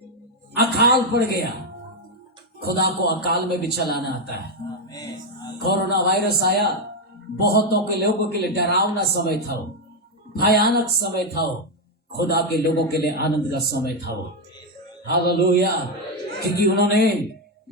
अकाल पड़ गया, खुदा को अकाल में भी चलाना आता है। कोरोना वायरस आया, बहुतों के लोगों के लिए डरावना समय था, भयानक समय था, खुदा के लोगों के लिए आनंद का समय था। हालेलुया। क्योंकि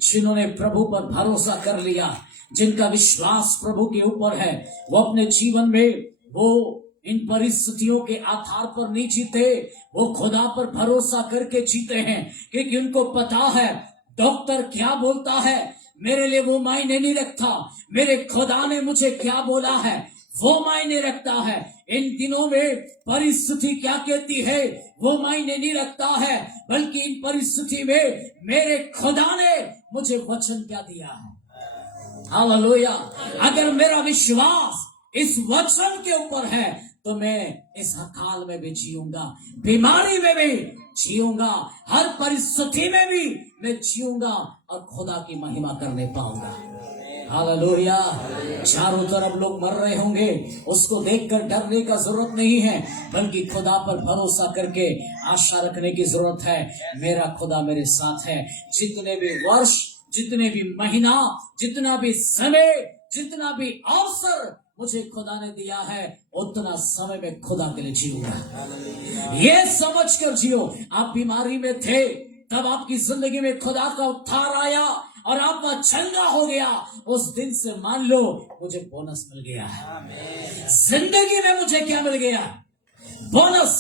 जिन्होंने प्रभु पर भरोसा कर लिया, जिनका विश्वास प्रभु के ऊपर है, वो अपने जीवन में वो इन परिस्थितियों के आधार पर नहीं जीते, वो खुदा पर भरोसा करके जीते हैं। क्योंकि उनको पता है डॉक्टर क्या बोलता है मेरे लिए वो मायने नहीं रखता, मेरे खुदा ने मुझे क्या बोला है वो मायने रखता है। इन दिनों में परिस्थिति क्या कहती है वो मायने नहीं रखता है, बल्कि इन परिस्थिति में मेरे खुदा ने मुझे वचन क्या दिया है। हालेलुया। अगर मेरा विश्वास इस वचन के ऊपर है तो मैं इस अकाल में भी जीऊंगा, बीमारी में भी जीऊंगा, हर परिस्थिति में भी मैं जीऊंगा और खुदा की महिमा करने पाऊंगा। हालेलुया। चारों तरफ लोग मर रहे होंगे, उसको देखकर डरने का जरूरत नहीं है, बल्कि खुदा पर भरोसा करके आशा रखने की जरूरत है। मेरा खुदा मेरे साथ है। जितने भी वर्ष, जितने भी महीना, जितना भी समय, जितना भी अवसर मुझे खुदा ने दिया है, उतना समय में खुदा के लिए जीऊंगा। ये समझ कर जियो। आप बीमारी में थे, तब आपकी जिंदगी में खुदा का उद्धार आया और आप वह चंगा हो गया। उस दिन से मान लो मुझे बोनस मिल गया है। जिंदगी में मुझे क्या मिल गया? बोनस।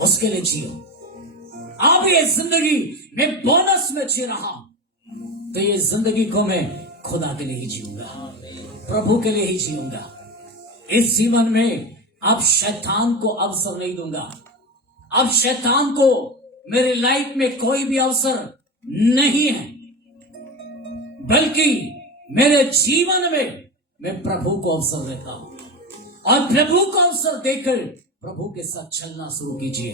उसके लिए जियो। आप ये जिंदगी में बोनस में जी रहा हूं, तो ये जिंदगी को मैं खुदा के लिए ही जीऊंगा, प्रभु के लिए ही जीऊंगा। इस जीवन में अब शैतान को अवसर नहीं दूंगा। अब शैतान को मेरे लाइफ में कोई भी अवसर नहीं है, बल्कि मेरे जीवन में मैं प्रभु को अवसर देता हूं और प्रभु को अवसर देकर प्रभु के साथ चलना शुरू कीजिए।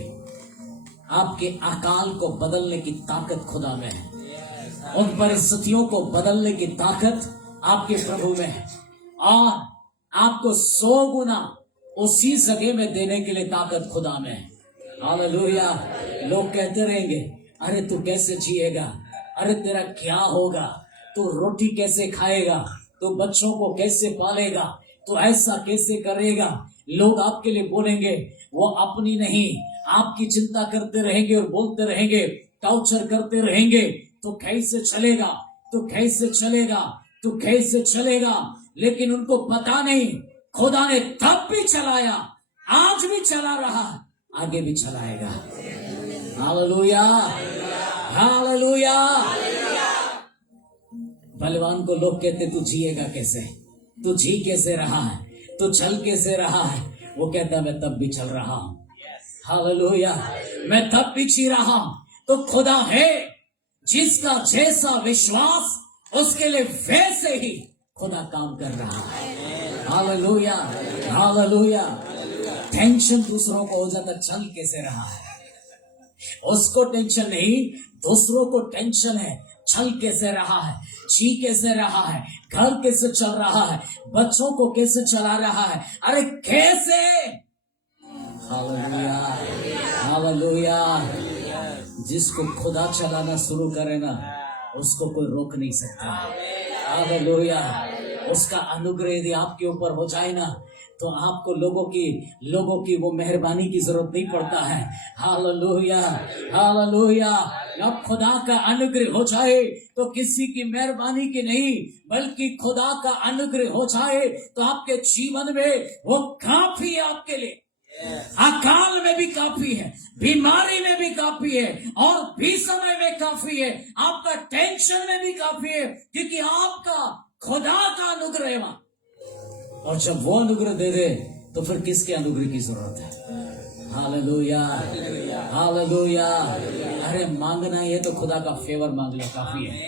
आपके अकाल को बदलने की ताकत खुदा में है। उन परिस्थितियों को बदलने की ताकत आपके प्रभु में है और आपको 100 गुना उसी जगह में देने के लिए ताकत खुदा में है। हालेलुया। लोग कहते रहेंगे, अरे तू कैसे जिएगा, अरे तेरा क्या होगा, तू रोटी कैसे खाएगा, तू बच्चों को कैसे पालेगा, तू ऐसा कैसे करेगा। लोग आपके लिए बोलेंगे, वो अपनी नहीं आपकी चिंता करते रहेंगे और बोलते रहेंगे, टॉर्चर करते रहेंगे। तो कैसे चलेगा, तो कैसे चलेगा, तो कैसे चलेगा। लेकिन उनको पता नहीं, खुदा ने तब भी चलाया, आज भी चला रहा, आगे भी चलाएगा। Hallelujah, hallelujah. बलवान को लोग कहते तू जिएगा कैसे, तू जी कैसे रहा है, तू चल कैसे रहा है। वो कहता मैं तब भी चल रहा हूं। हालेलुया। मैं तब भी जी रहा हूं। तो खुदा है जिसका जैसा विश्वास, उसके लिए वैसे ही खुदा काम कर रहा है। Hallelujah, hallelujah. टेंशन दूसरों को हो जाता, चल कैसे रहा है, उसको टेंशन नहीं, दूसरों को टेंशन है, चल कैसे रहा है, जी कैसे रहा है, घर कैसे चल रहा है, बच्चों को कैसे चला रहा है, अरे कैसे। Hallelujah, hallelujah. जिसको खुदा चलाना शुरू करे ना, उसको कोई रोक नहीं सकता। हालेलुया। उसका अनुग्रह यदि आपके ऊपर हो जाए ना, तो आपको लोगों की वो मेहरबानी की जरूरत नहीं पड़ता है। Hallelujah, hallelujah. अब खुदा का अनुग्रह हो जाए तो किसी की मेहरबानी की नहीं, बल्कि खुदा का अनुग्रह हो जाए तो आपके जीवन में वो काफी है आपके लिए। अकाल में भी काफी है, बीमारी में भी काफी है, और भी समय में काफी है, आपका टेंशन में भी काफी है, क्योंकि आपका खुदा का अनुग्रह है। और जब वो अनुग्रह दे दे तो फिर किसके अनुग्रह की जरूरत है। Hallelujah, hallelujah. अरे मांगना है तो खुदा का फेवर मांग लो, काफी है।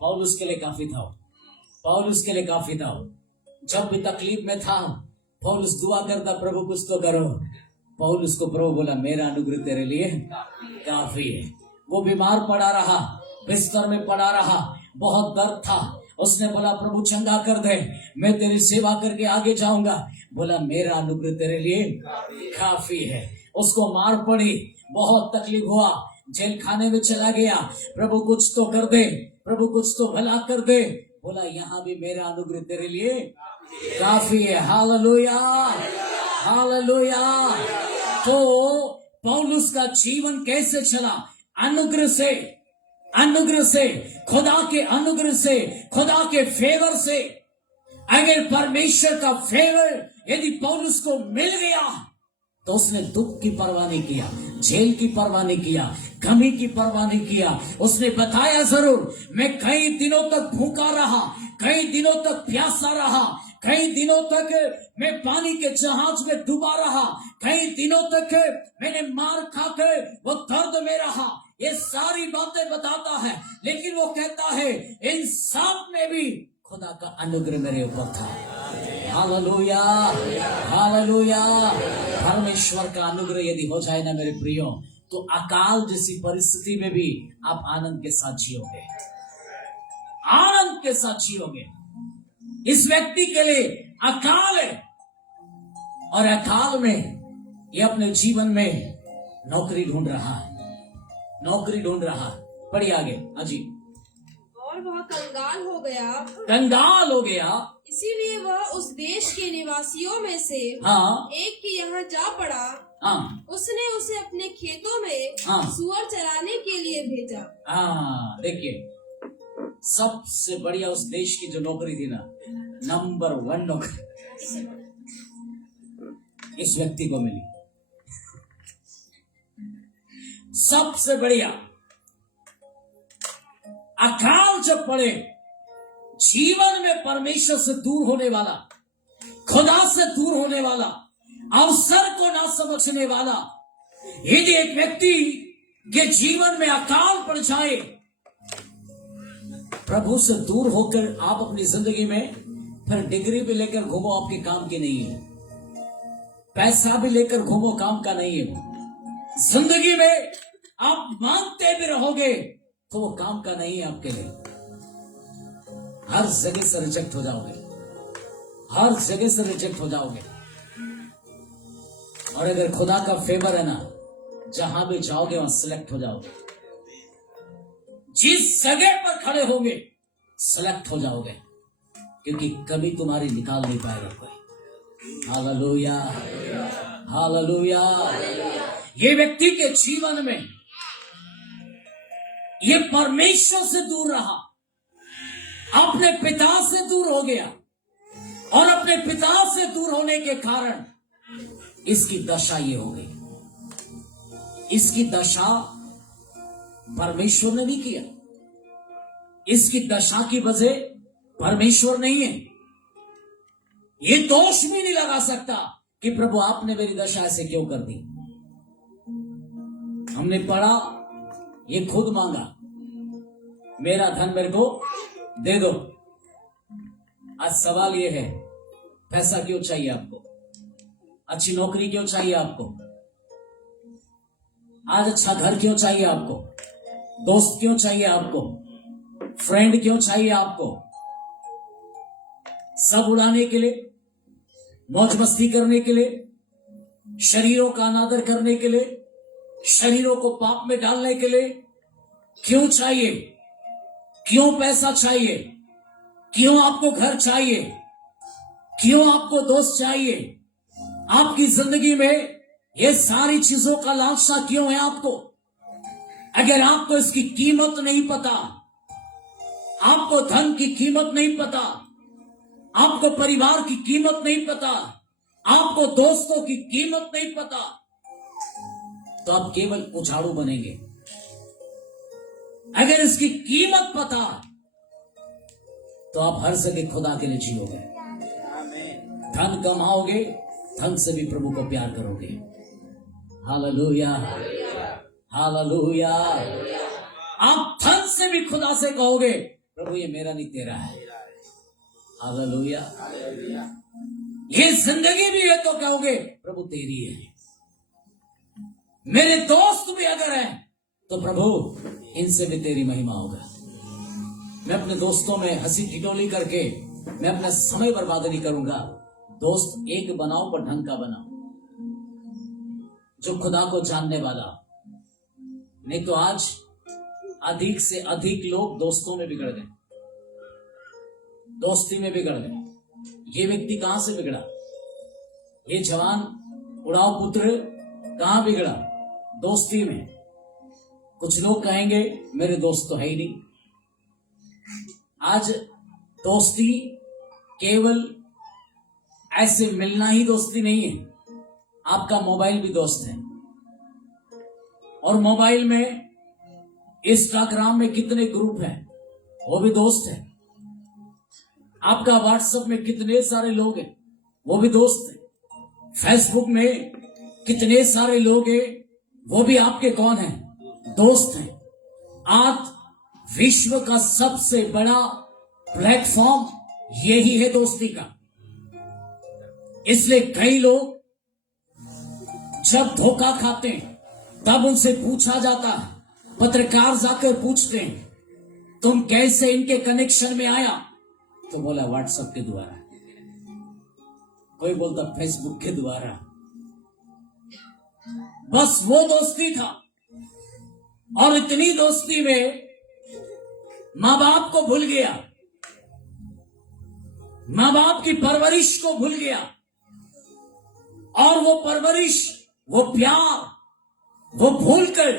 पौलुस के लिए काफी था, पौलुस के लिए काफी था। जब भी तकलीफ में था पौलुस दुआ करता, प्रभु कुछ तो करो। पौलुस को प्रभु बोला मेरा अनुग्रह तेरे लिए काफी है। वो बीमार पड़ा रहा, बिस्तर में पड़ा रहा, बहुत दर्द था। उसने बोला प्रभु चंगा कर दे, मैं तेरी सेवा करके आगे जाऊंगा। बोला मेरा अनुग्रह तेरे लिए काफी है। उसको मार पड़ी, बहुत तकलीफ हुआ, जेल खाने में चला गया। प्रभु कुछ तो कर दे, प्रभु कुछ तो भला कर दे। बोला यहाँ भी मेरा अनुग्रह तेरे लिए काफी है। Hallelujah, hallelujah. तो पौलुस का जीवन कैसे चला? अनुग्रह से, अनुग्रह से, खुदा के अनुग्रह से, खुदा के फेवर से। अगर परमेश्वर का फेवर यदि पौलुस को मिल गया तो उसने दुख की परवाह नहीं किया, जेल की परवाह नहीं किया, कमी की परवाह नहीं किया। उसने बताया जरूर मैं कई दिनों तक भूखा रहा, कई दिनों तक प्यासा रहा, कई दिनों तक मैं पानी के जहाज में डूबा रहा, कई दिनों तक मैंने मार खाकर वो दर्द में रहा, ये सारी बातें बताता है, लेकिन वो कहता है इन सब में भी खुदा का अनुग्रह मेरे ऊपर था। Hallelujah, hallelujah. परमेश्वर का अनुग्रह यदि हो जाए ना मेरे प्रियो, तो अकाल जैसी परिस्थिति में भी आप आनंद के साथ जियोगे, आनंद के साथ जियोगे। इस व्यक्ति के लिए अकाल है, और अकाल में ये अपने जीवन में नौकरी ढूंढ रहा है, नौकरी ढूंढ रहा है। पढ़िए आगे। अजी। और वह कंगाल हो गया, कंगाल हो गया, इसीलिए वह उस देश के निवासियों में से हाँ एक के यहाँ जा पड़ा। हाँ उसने उसे अपने खेतों में हाँ। सुअर चराने के लिए भेजा। हाँ, देखिए सबसे बढ़िया उस देश की जो नौकरी थी ना, नंबर 1 नौकरी इस व्यक्ति को मिली। सबसे बढ़िया। अकाल जब पड़े, जीवन में परमेश्वर से दूर होने वाला, खुदा से दूर होने वाला, अवसर को ना समझने वाला, यदि एक व्यक्ति के जीवन में अकाल पड़ जाए, प्रभु से दूर होकर आप अपनी जिंदगी में फिर डिग्री भी लेकर घूमो, आपके काम की नहीं है। पैसा भी लेकर घूमो, काम का नहीं है। जिंदगी में आप मांगते भी रहोगे तो वो काम का नहीं है आपके लिए। हर जगह से रिजेक्ट हो जाओगे, हर जगह से रिजेक्ट हो जाओगे। और अगर खुदा का फेवर है ना, जहां भी जाओगे वहां सिलेक्ट हो जाओगे। जिस जगह पर खड़े होगे सिलेक्ट हो जाओगे, क्योंकि कभी तुम्हारी निकाल नहीं पाएगा कोई। Hallelujah, hallelujah. ये व्यक्ति के जीवन में ये परमेश्वर से दूर रहा, अपने पिता से दूर हो गया, और अपने पिता से दूर होने के कारण इसकी दशा ये हो गई। इसकी दशा परमेश्वर ने नहीं किया, इसकी दशा की वजह परमेश्वर नहीं है। ये दोष भी नहीं लगा सकता कि प्रभु आपने मेरी दशा ऐसे क्यों कर दी। हमने पढ़ा, ये खुद मांगा, मेरा धन मेरे को दे दो। आज सवाल ये है, पैसा क्यों चाहिए आपको? अच्छी नौकरी क्यों चाहिए आपको? आज अच्छा घर क्यों चाहिए आपको? दोस्त क्यों चाहिए आपको? फ्रेंड क्यों चाहिए आपको? सब उड़ाने के लिए, मौज मस्ती करने के लिए, शरीरों का अनादर करने के लिए, शरीरों को पाप में डालने के लिए क्यों चाहिए? क्यों पैसा चाहिए? क्यों आपको घर चाहिए? क्यों आपको दोस्त चाहिए? आपकी जिंदगी में ये सारी चीजों का लालसा क्यों है आपको? अगर आपको इसकी कीमत नहीं पता, आपको धन की कीमत नहीं पता, आपको परिवार की कीमत नहीं पता, आपको दोस्तों की कीमत नहीं पता, तो आप केवल उछाड़ू बनेंगे। अगर इसकी कीमत पता, तो आप हर जगह खुदा के लिए जियोगे, धन कमाओगे, धन से भी प्रभु को प्यार करोगे। Hallelujah, hallelujah. आप धन से भी खुदा से कहोगे, प्रभु ये मेरा नहीं तेरा है। हालेलुया। ये जिंदगी भी है तो कहोगे प्रभु तेरी है। मेरे दोस्त भी अगर हैं तो प्रभु इनसे भी तेरी महिमा होगा। मैं अपने दोस्तों में हंसी ठिठोली करके मैं अपना समय बर्बाद नहीं करूंगा। दोस्त एक बनाओ, पर ढंग का बनाओ, जो खुदा को जानने वाला। नहीं तो आज अधिक से अधिक लोग दोस्तों में बिगड़ गए, दोस्ती में बिगड़ गए। ये व्यक्ति कहां से बिगड़ा? ये जवान उड़ाव पुत्र कहां बिगड़ा? दोस्ती में। कुछ लोग कहेंगे मेरे दोस्त तो है ही नहीं। आज दोस्ती केवल ऐसे मिलना ही दोस्ती नहीं है, आपका मोबाइल भी दोस्त है। और मोबाइल में इंस्टाग्राम में कितने ग्रुप हैं, वो भी दोस्त है। आपका व्हाट्सएप में कितने सारे लोग हैं, वो भी दोस्त हैं। फेसबुक में कितने सारे लोग हैं, वो भी आपके कौन हैं, दोस्त हैं। आज विश्व का सबसे बड़ा प्लेटफॉर्म यही है दोस्ती का। इसलिए कई लोग जब धोखा खाते हैं तब उनसे पूछा जाता है, पत्रकार जाकर पूछते हैं तुम कैसे इनके कनेक्शन में आया, तो बोला व्हाट्सएप के द्वारा, कोई बोलता फेसबुक के द्वारा। बस वो दोस्ती था, और इतनी दोस्ती में मां बाप को भूल गया, मां बाप की परवरिश को भूल गया, और वो परवरिश, वो प्यार, वो भूलकर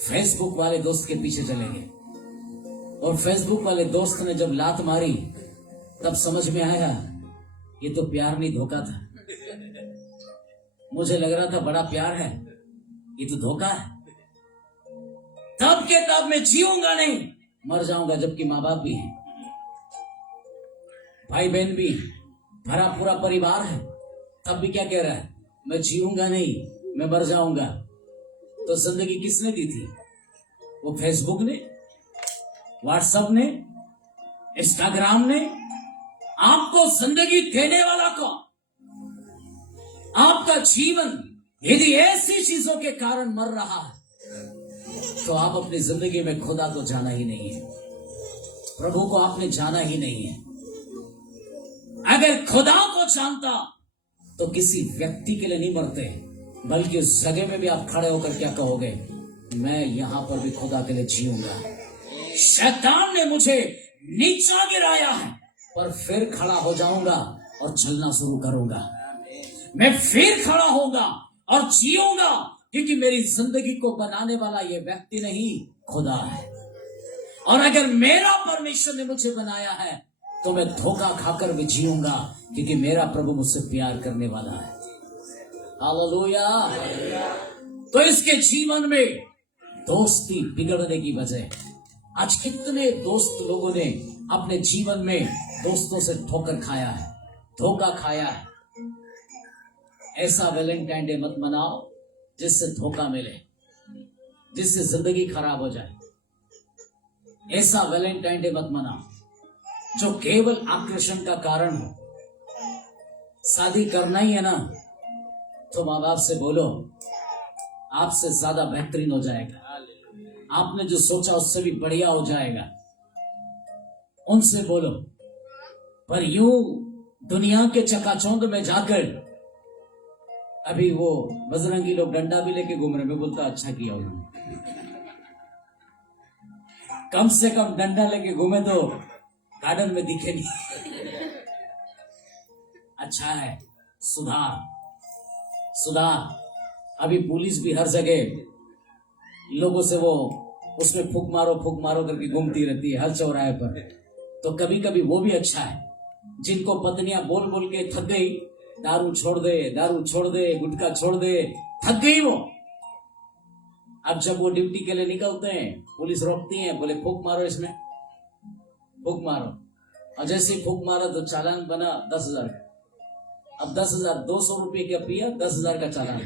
फेसबुक वाले दोस्त के पीछे चले गए। और फेसबुक वाले दोस्त ने जब लात मारी तब समझ में आया ये तो प्यार नहीं धोखा था। मुझे लग रहा था बड़ा प्यार है, ये तो धोखा है। तब के तब मैं जीऊंगा नहीं, मर जाऊंगा, जबकि मां बाप भी है, भाई बहन भी, भरा पूरा परिवार है, तब भी क्या कह रहा है, मैं जीऊंगा नहीं, मैं मर जाऊंगा। तो जिंदगी किसने दी थी? वो फेसबुक ने, व्हाट्सएप ने, इंस्टाग्राम ने। आपको जिंदगी देने वाला कौन? आपका जीवन यदि ऐसी चीजों के कारण मर रहा है तो आप अपनी जिंदगी में खुदा को जाना ही नहीं है, प्रभु को आपने जाना ही नहीं है। अगर खुदा को जानता तो किसी व्यक्ति के लिए नहीं मरते, बल्कि उस जगह में भी आप खड़े होकर क्या कहोगे, मैं यहां पर भी खुदा के लिए जीऊंगा। शैतान ने मुझे नीचा गिराया है, पर फिर खड़ा हो जाऊंगा और चलना शुरू करूंगा। मैं फिर खड़ा होऊंगा और जीऊंगा, क्योंकि मेरी जिंदगी को बनाने वाला ये व्यक्ति नहीं, खुदा है। और अगर मेरा परमेश्वर ने मुझे बनाया है तो मैं धोखा खाकर भी जीऊंगा, क्योंकि मेरा प्रभु मुझसे प्यार करने वाला है। हालेलुया। तो इसके जीवन में दोस्ती बिगड़ने की वजह, आज कितने दोस्त लोगों ने अपने जीवन में दोस्तों से ठोकर खाया है, धोखा खाया है। ऐसा वैलेंटाइन डे मत मनाओ जिससे धोखा मिले, जिससे जिंदगी खराब हो जाए। ऐसा वैलेंटाइन डे मत मनाओ जो केवल आकर्षण का कारण हो। शादी करना ही है ना, तो माँ बाप से बोलो आपसे ज्यादा बेहतरीन हो जाएगा, आपने जो सोचा उससे भी बढ़िया हो जाएगा, उनसे बोलो। पर यूं दुनिया के चकाचौंध में जाकर, अभी वो बजरंगी लोग डंडा भी लेके घूम रहे, मैं बोलता अच्छा किया उन्होंने, कम से कम डंडा लेके घूमे तो गार्डन में दिखे नहीं। अच्छा है, सुधार सुधार। अभी पुलिस भी हर जगह लोगों से वो उसमें फूक मारो करके घूमती रहती है हर चौराहे पर। तो कभी कभी वो भी अच्छा है, जिनको पत्नियां बोल बोल के थक गई, दारू छोड़ दे, गुटखा छोड़ दे, थक गई वो। अब जब वो ड्यूटी के लिए निकलते हैं, पुलिस रोकती है, बोले फूक मारो, इसमें फूक मारो। और जैसे ही फूक मारा तो चालान बना 10,000। अब 10,000, 200 रुपये का पिया, 10,000 का चालान।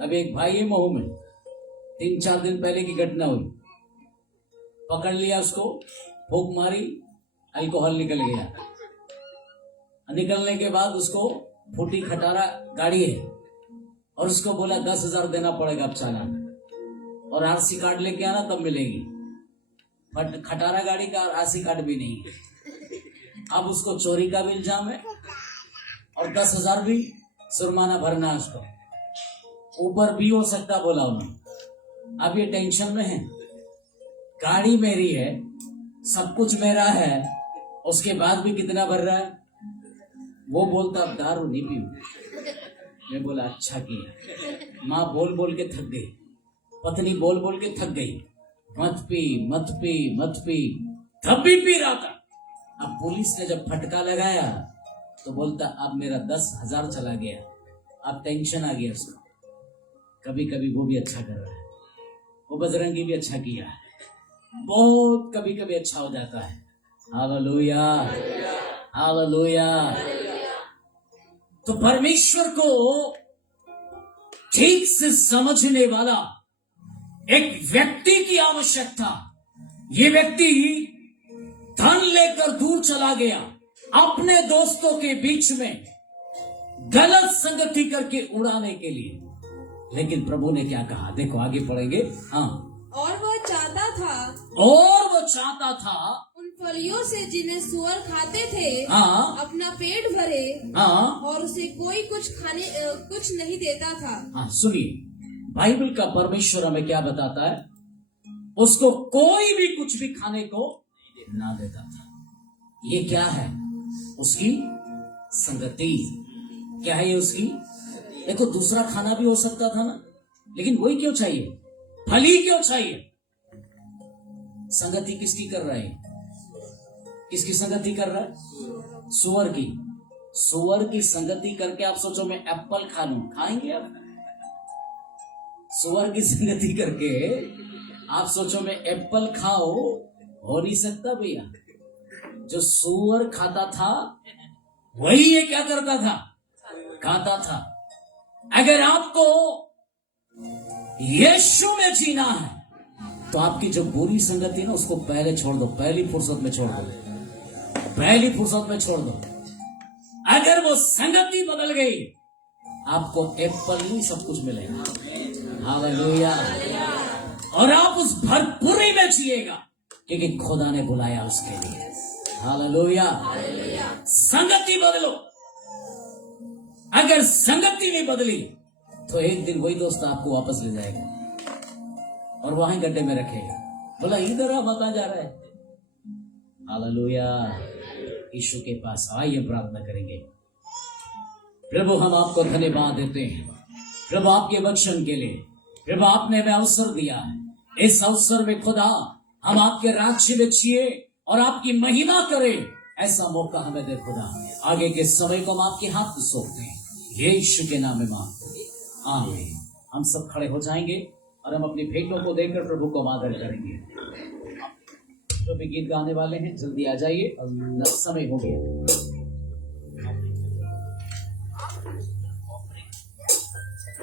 अब एक भाई है महू में, 3-4 दिन पहले की घटना हुई, पकड़ लिया उसको, फूक मारी, अल्कोहल निकल गया। निकलने के बाद उसको फूटी खटारा गाड़ी है, और उसको बोला 10,000 देना पड़ेगा अब चालान, और आरसी कार्ड लेके आना तब मिलेगी। बट खटारा गाड़ी का आरसी कार्ड भी नहीं है। अब उसको चोरी का भी इल्जाम है और 10,000 भी जुर्माना भरना है उसको, ऊपर भी हो सकता बोला उन्होंने। अब ये टेंशन में है, गाड़ी मेरी है, सब कुछ मेरा है, उसके बाद भी कितना भर रहा है। वो बोलता अब दारू नहीं पीऊं। मैं बोला अच्छा किया। माँ बोल बोल के थक गई, पत्नी बोल बोल के थक गई, मत पी, तब भी पी रहा था। अब पुलिस ने जब फटका लगाया तो बोलता अब मेरा 10,000 चला गया। अब टेंशन आ गया उसको। कभी कभी वो भी अच्छा कर रहा है, वो बजरंगी भी अच्छा किया है, बहुत कभी कभी अच्छा हो जाता है। Hallelujah, hallelujah. तो परमेश्वर को ठीक से समझने वाला एक व्यक्ति की आवश्यकता। ये व्यक्ति धन लेकर दूर चला गया, अपने दोस्तों के बीच में गलत संगति करके उड़ाने के लिए। लेकिन प्रभु ने क्या कहा, देखो आगे पढ़ेंगे। हाँ, और वह चाहता था उन फलियों से जिन्हें सुअर खाते थे, हाँ, अपना पेट भरे, हाँ, और उसे कोई कुछ नहीं देता था। हाँ, सुनिए, बाइबल का परमेश्वर हमें क्या बताता है, उसको कोई भी कुछ भी खाने को ना देता था। ये क्या है? उसकी संगति। क्या है ये? उसकी, देखो दूसरा खाना भी हो सकता था ना, लेकिन वही क्यों चाहिए? फली क्यों चाहिए? संगति किसकी कर रहा है? किसकी संगति कर रहा है? सुअर की। सुअर की संगति करके आप सोचो मैं एप्पल खा लूं, खाएंगे आप? सुअर की संगति करके आप सोचो मैं एप्पल खाओ, हो नहीं सकता भैया। जो सुअर खाता था वही ये क्या करता था? खाता था। अगर आपको यीशु में जीना है तो आपकी जो बुरी संगति है ना, उसको पहले छोड़ दो, पहली फुर्सत में छोड़ दो, पहली फुर्सत में छोड़ दो। अगर वो संगति बदल गई, आपको एप्पल नहीं सब कुछ मिलेगा। हालेलुया। और आप उस भरपूरी में जिएगा, क्योंकि खुदा ने बुलाया उसके लिए। हालेलुया। संगति बदलो। अगर संगति नहीं बदली तो एक दिन वही दोस्त आपको वापस ले जाएगा और वहीं गड्ढे में रखेगा, बोला इधर आ, बता जा रहा है। हालेलुया। यीशु के पास आइए, प्रार्थना करेंगे। प्रभु हम आपको धन्यवाद देते हैं, प्रभु आपके वचन के लिए। प्रभु आपने हमें अवसर दिया है, इस अवसर में खुदा हम आपके राज्य में जिए और आपकी महिमा करें, ऐसा मौका हमें दे खुदा। आगे के समय को हम आपके हाथ में सौंपते हैं, यीशु के नाम में मांगते हैं, आमीन। हम सब खड़े हो जाएंगे और हम अपनी भेंटों को देकर प्रभु को आदर करेंगे। जो भी गीत गाने वाले हैं जल्दी आ जाइए, अब समय हो गया।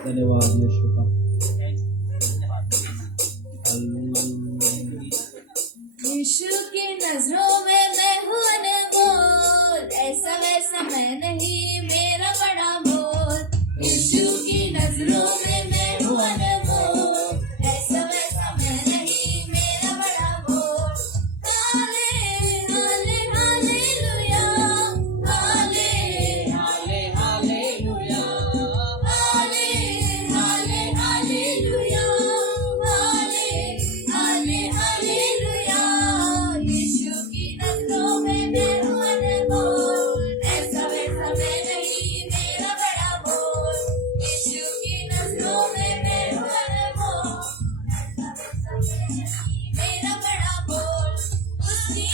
धन्यवाद यीशु का। यीशु की नजरों में मैं हूँ अनमोल, ऐसा वैसा मैं नहीं मेरा बड़ा मोल। यीशु की नजरों में मैं हूँ अनमोल, ऐसा वैसा मैं नहीं मेरा बड़ा मोल। हाले हाले हालेलुया, हाले हाले हालेलुया, हाले हाले हालेलुया, हाले हाले हालेलुया। यीशु की नजरों में मैं हूँ अनमोल, ऐसा वैसा मैं नहीं मेरा बड़ा मोल। यीशु की नजरों में मैं हूँ अनमोल, ऐसा वैसा मैं नहीं मेरा बड़ा मोल। उसकी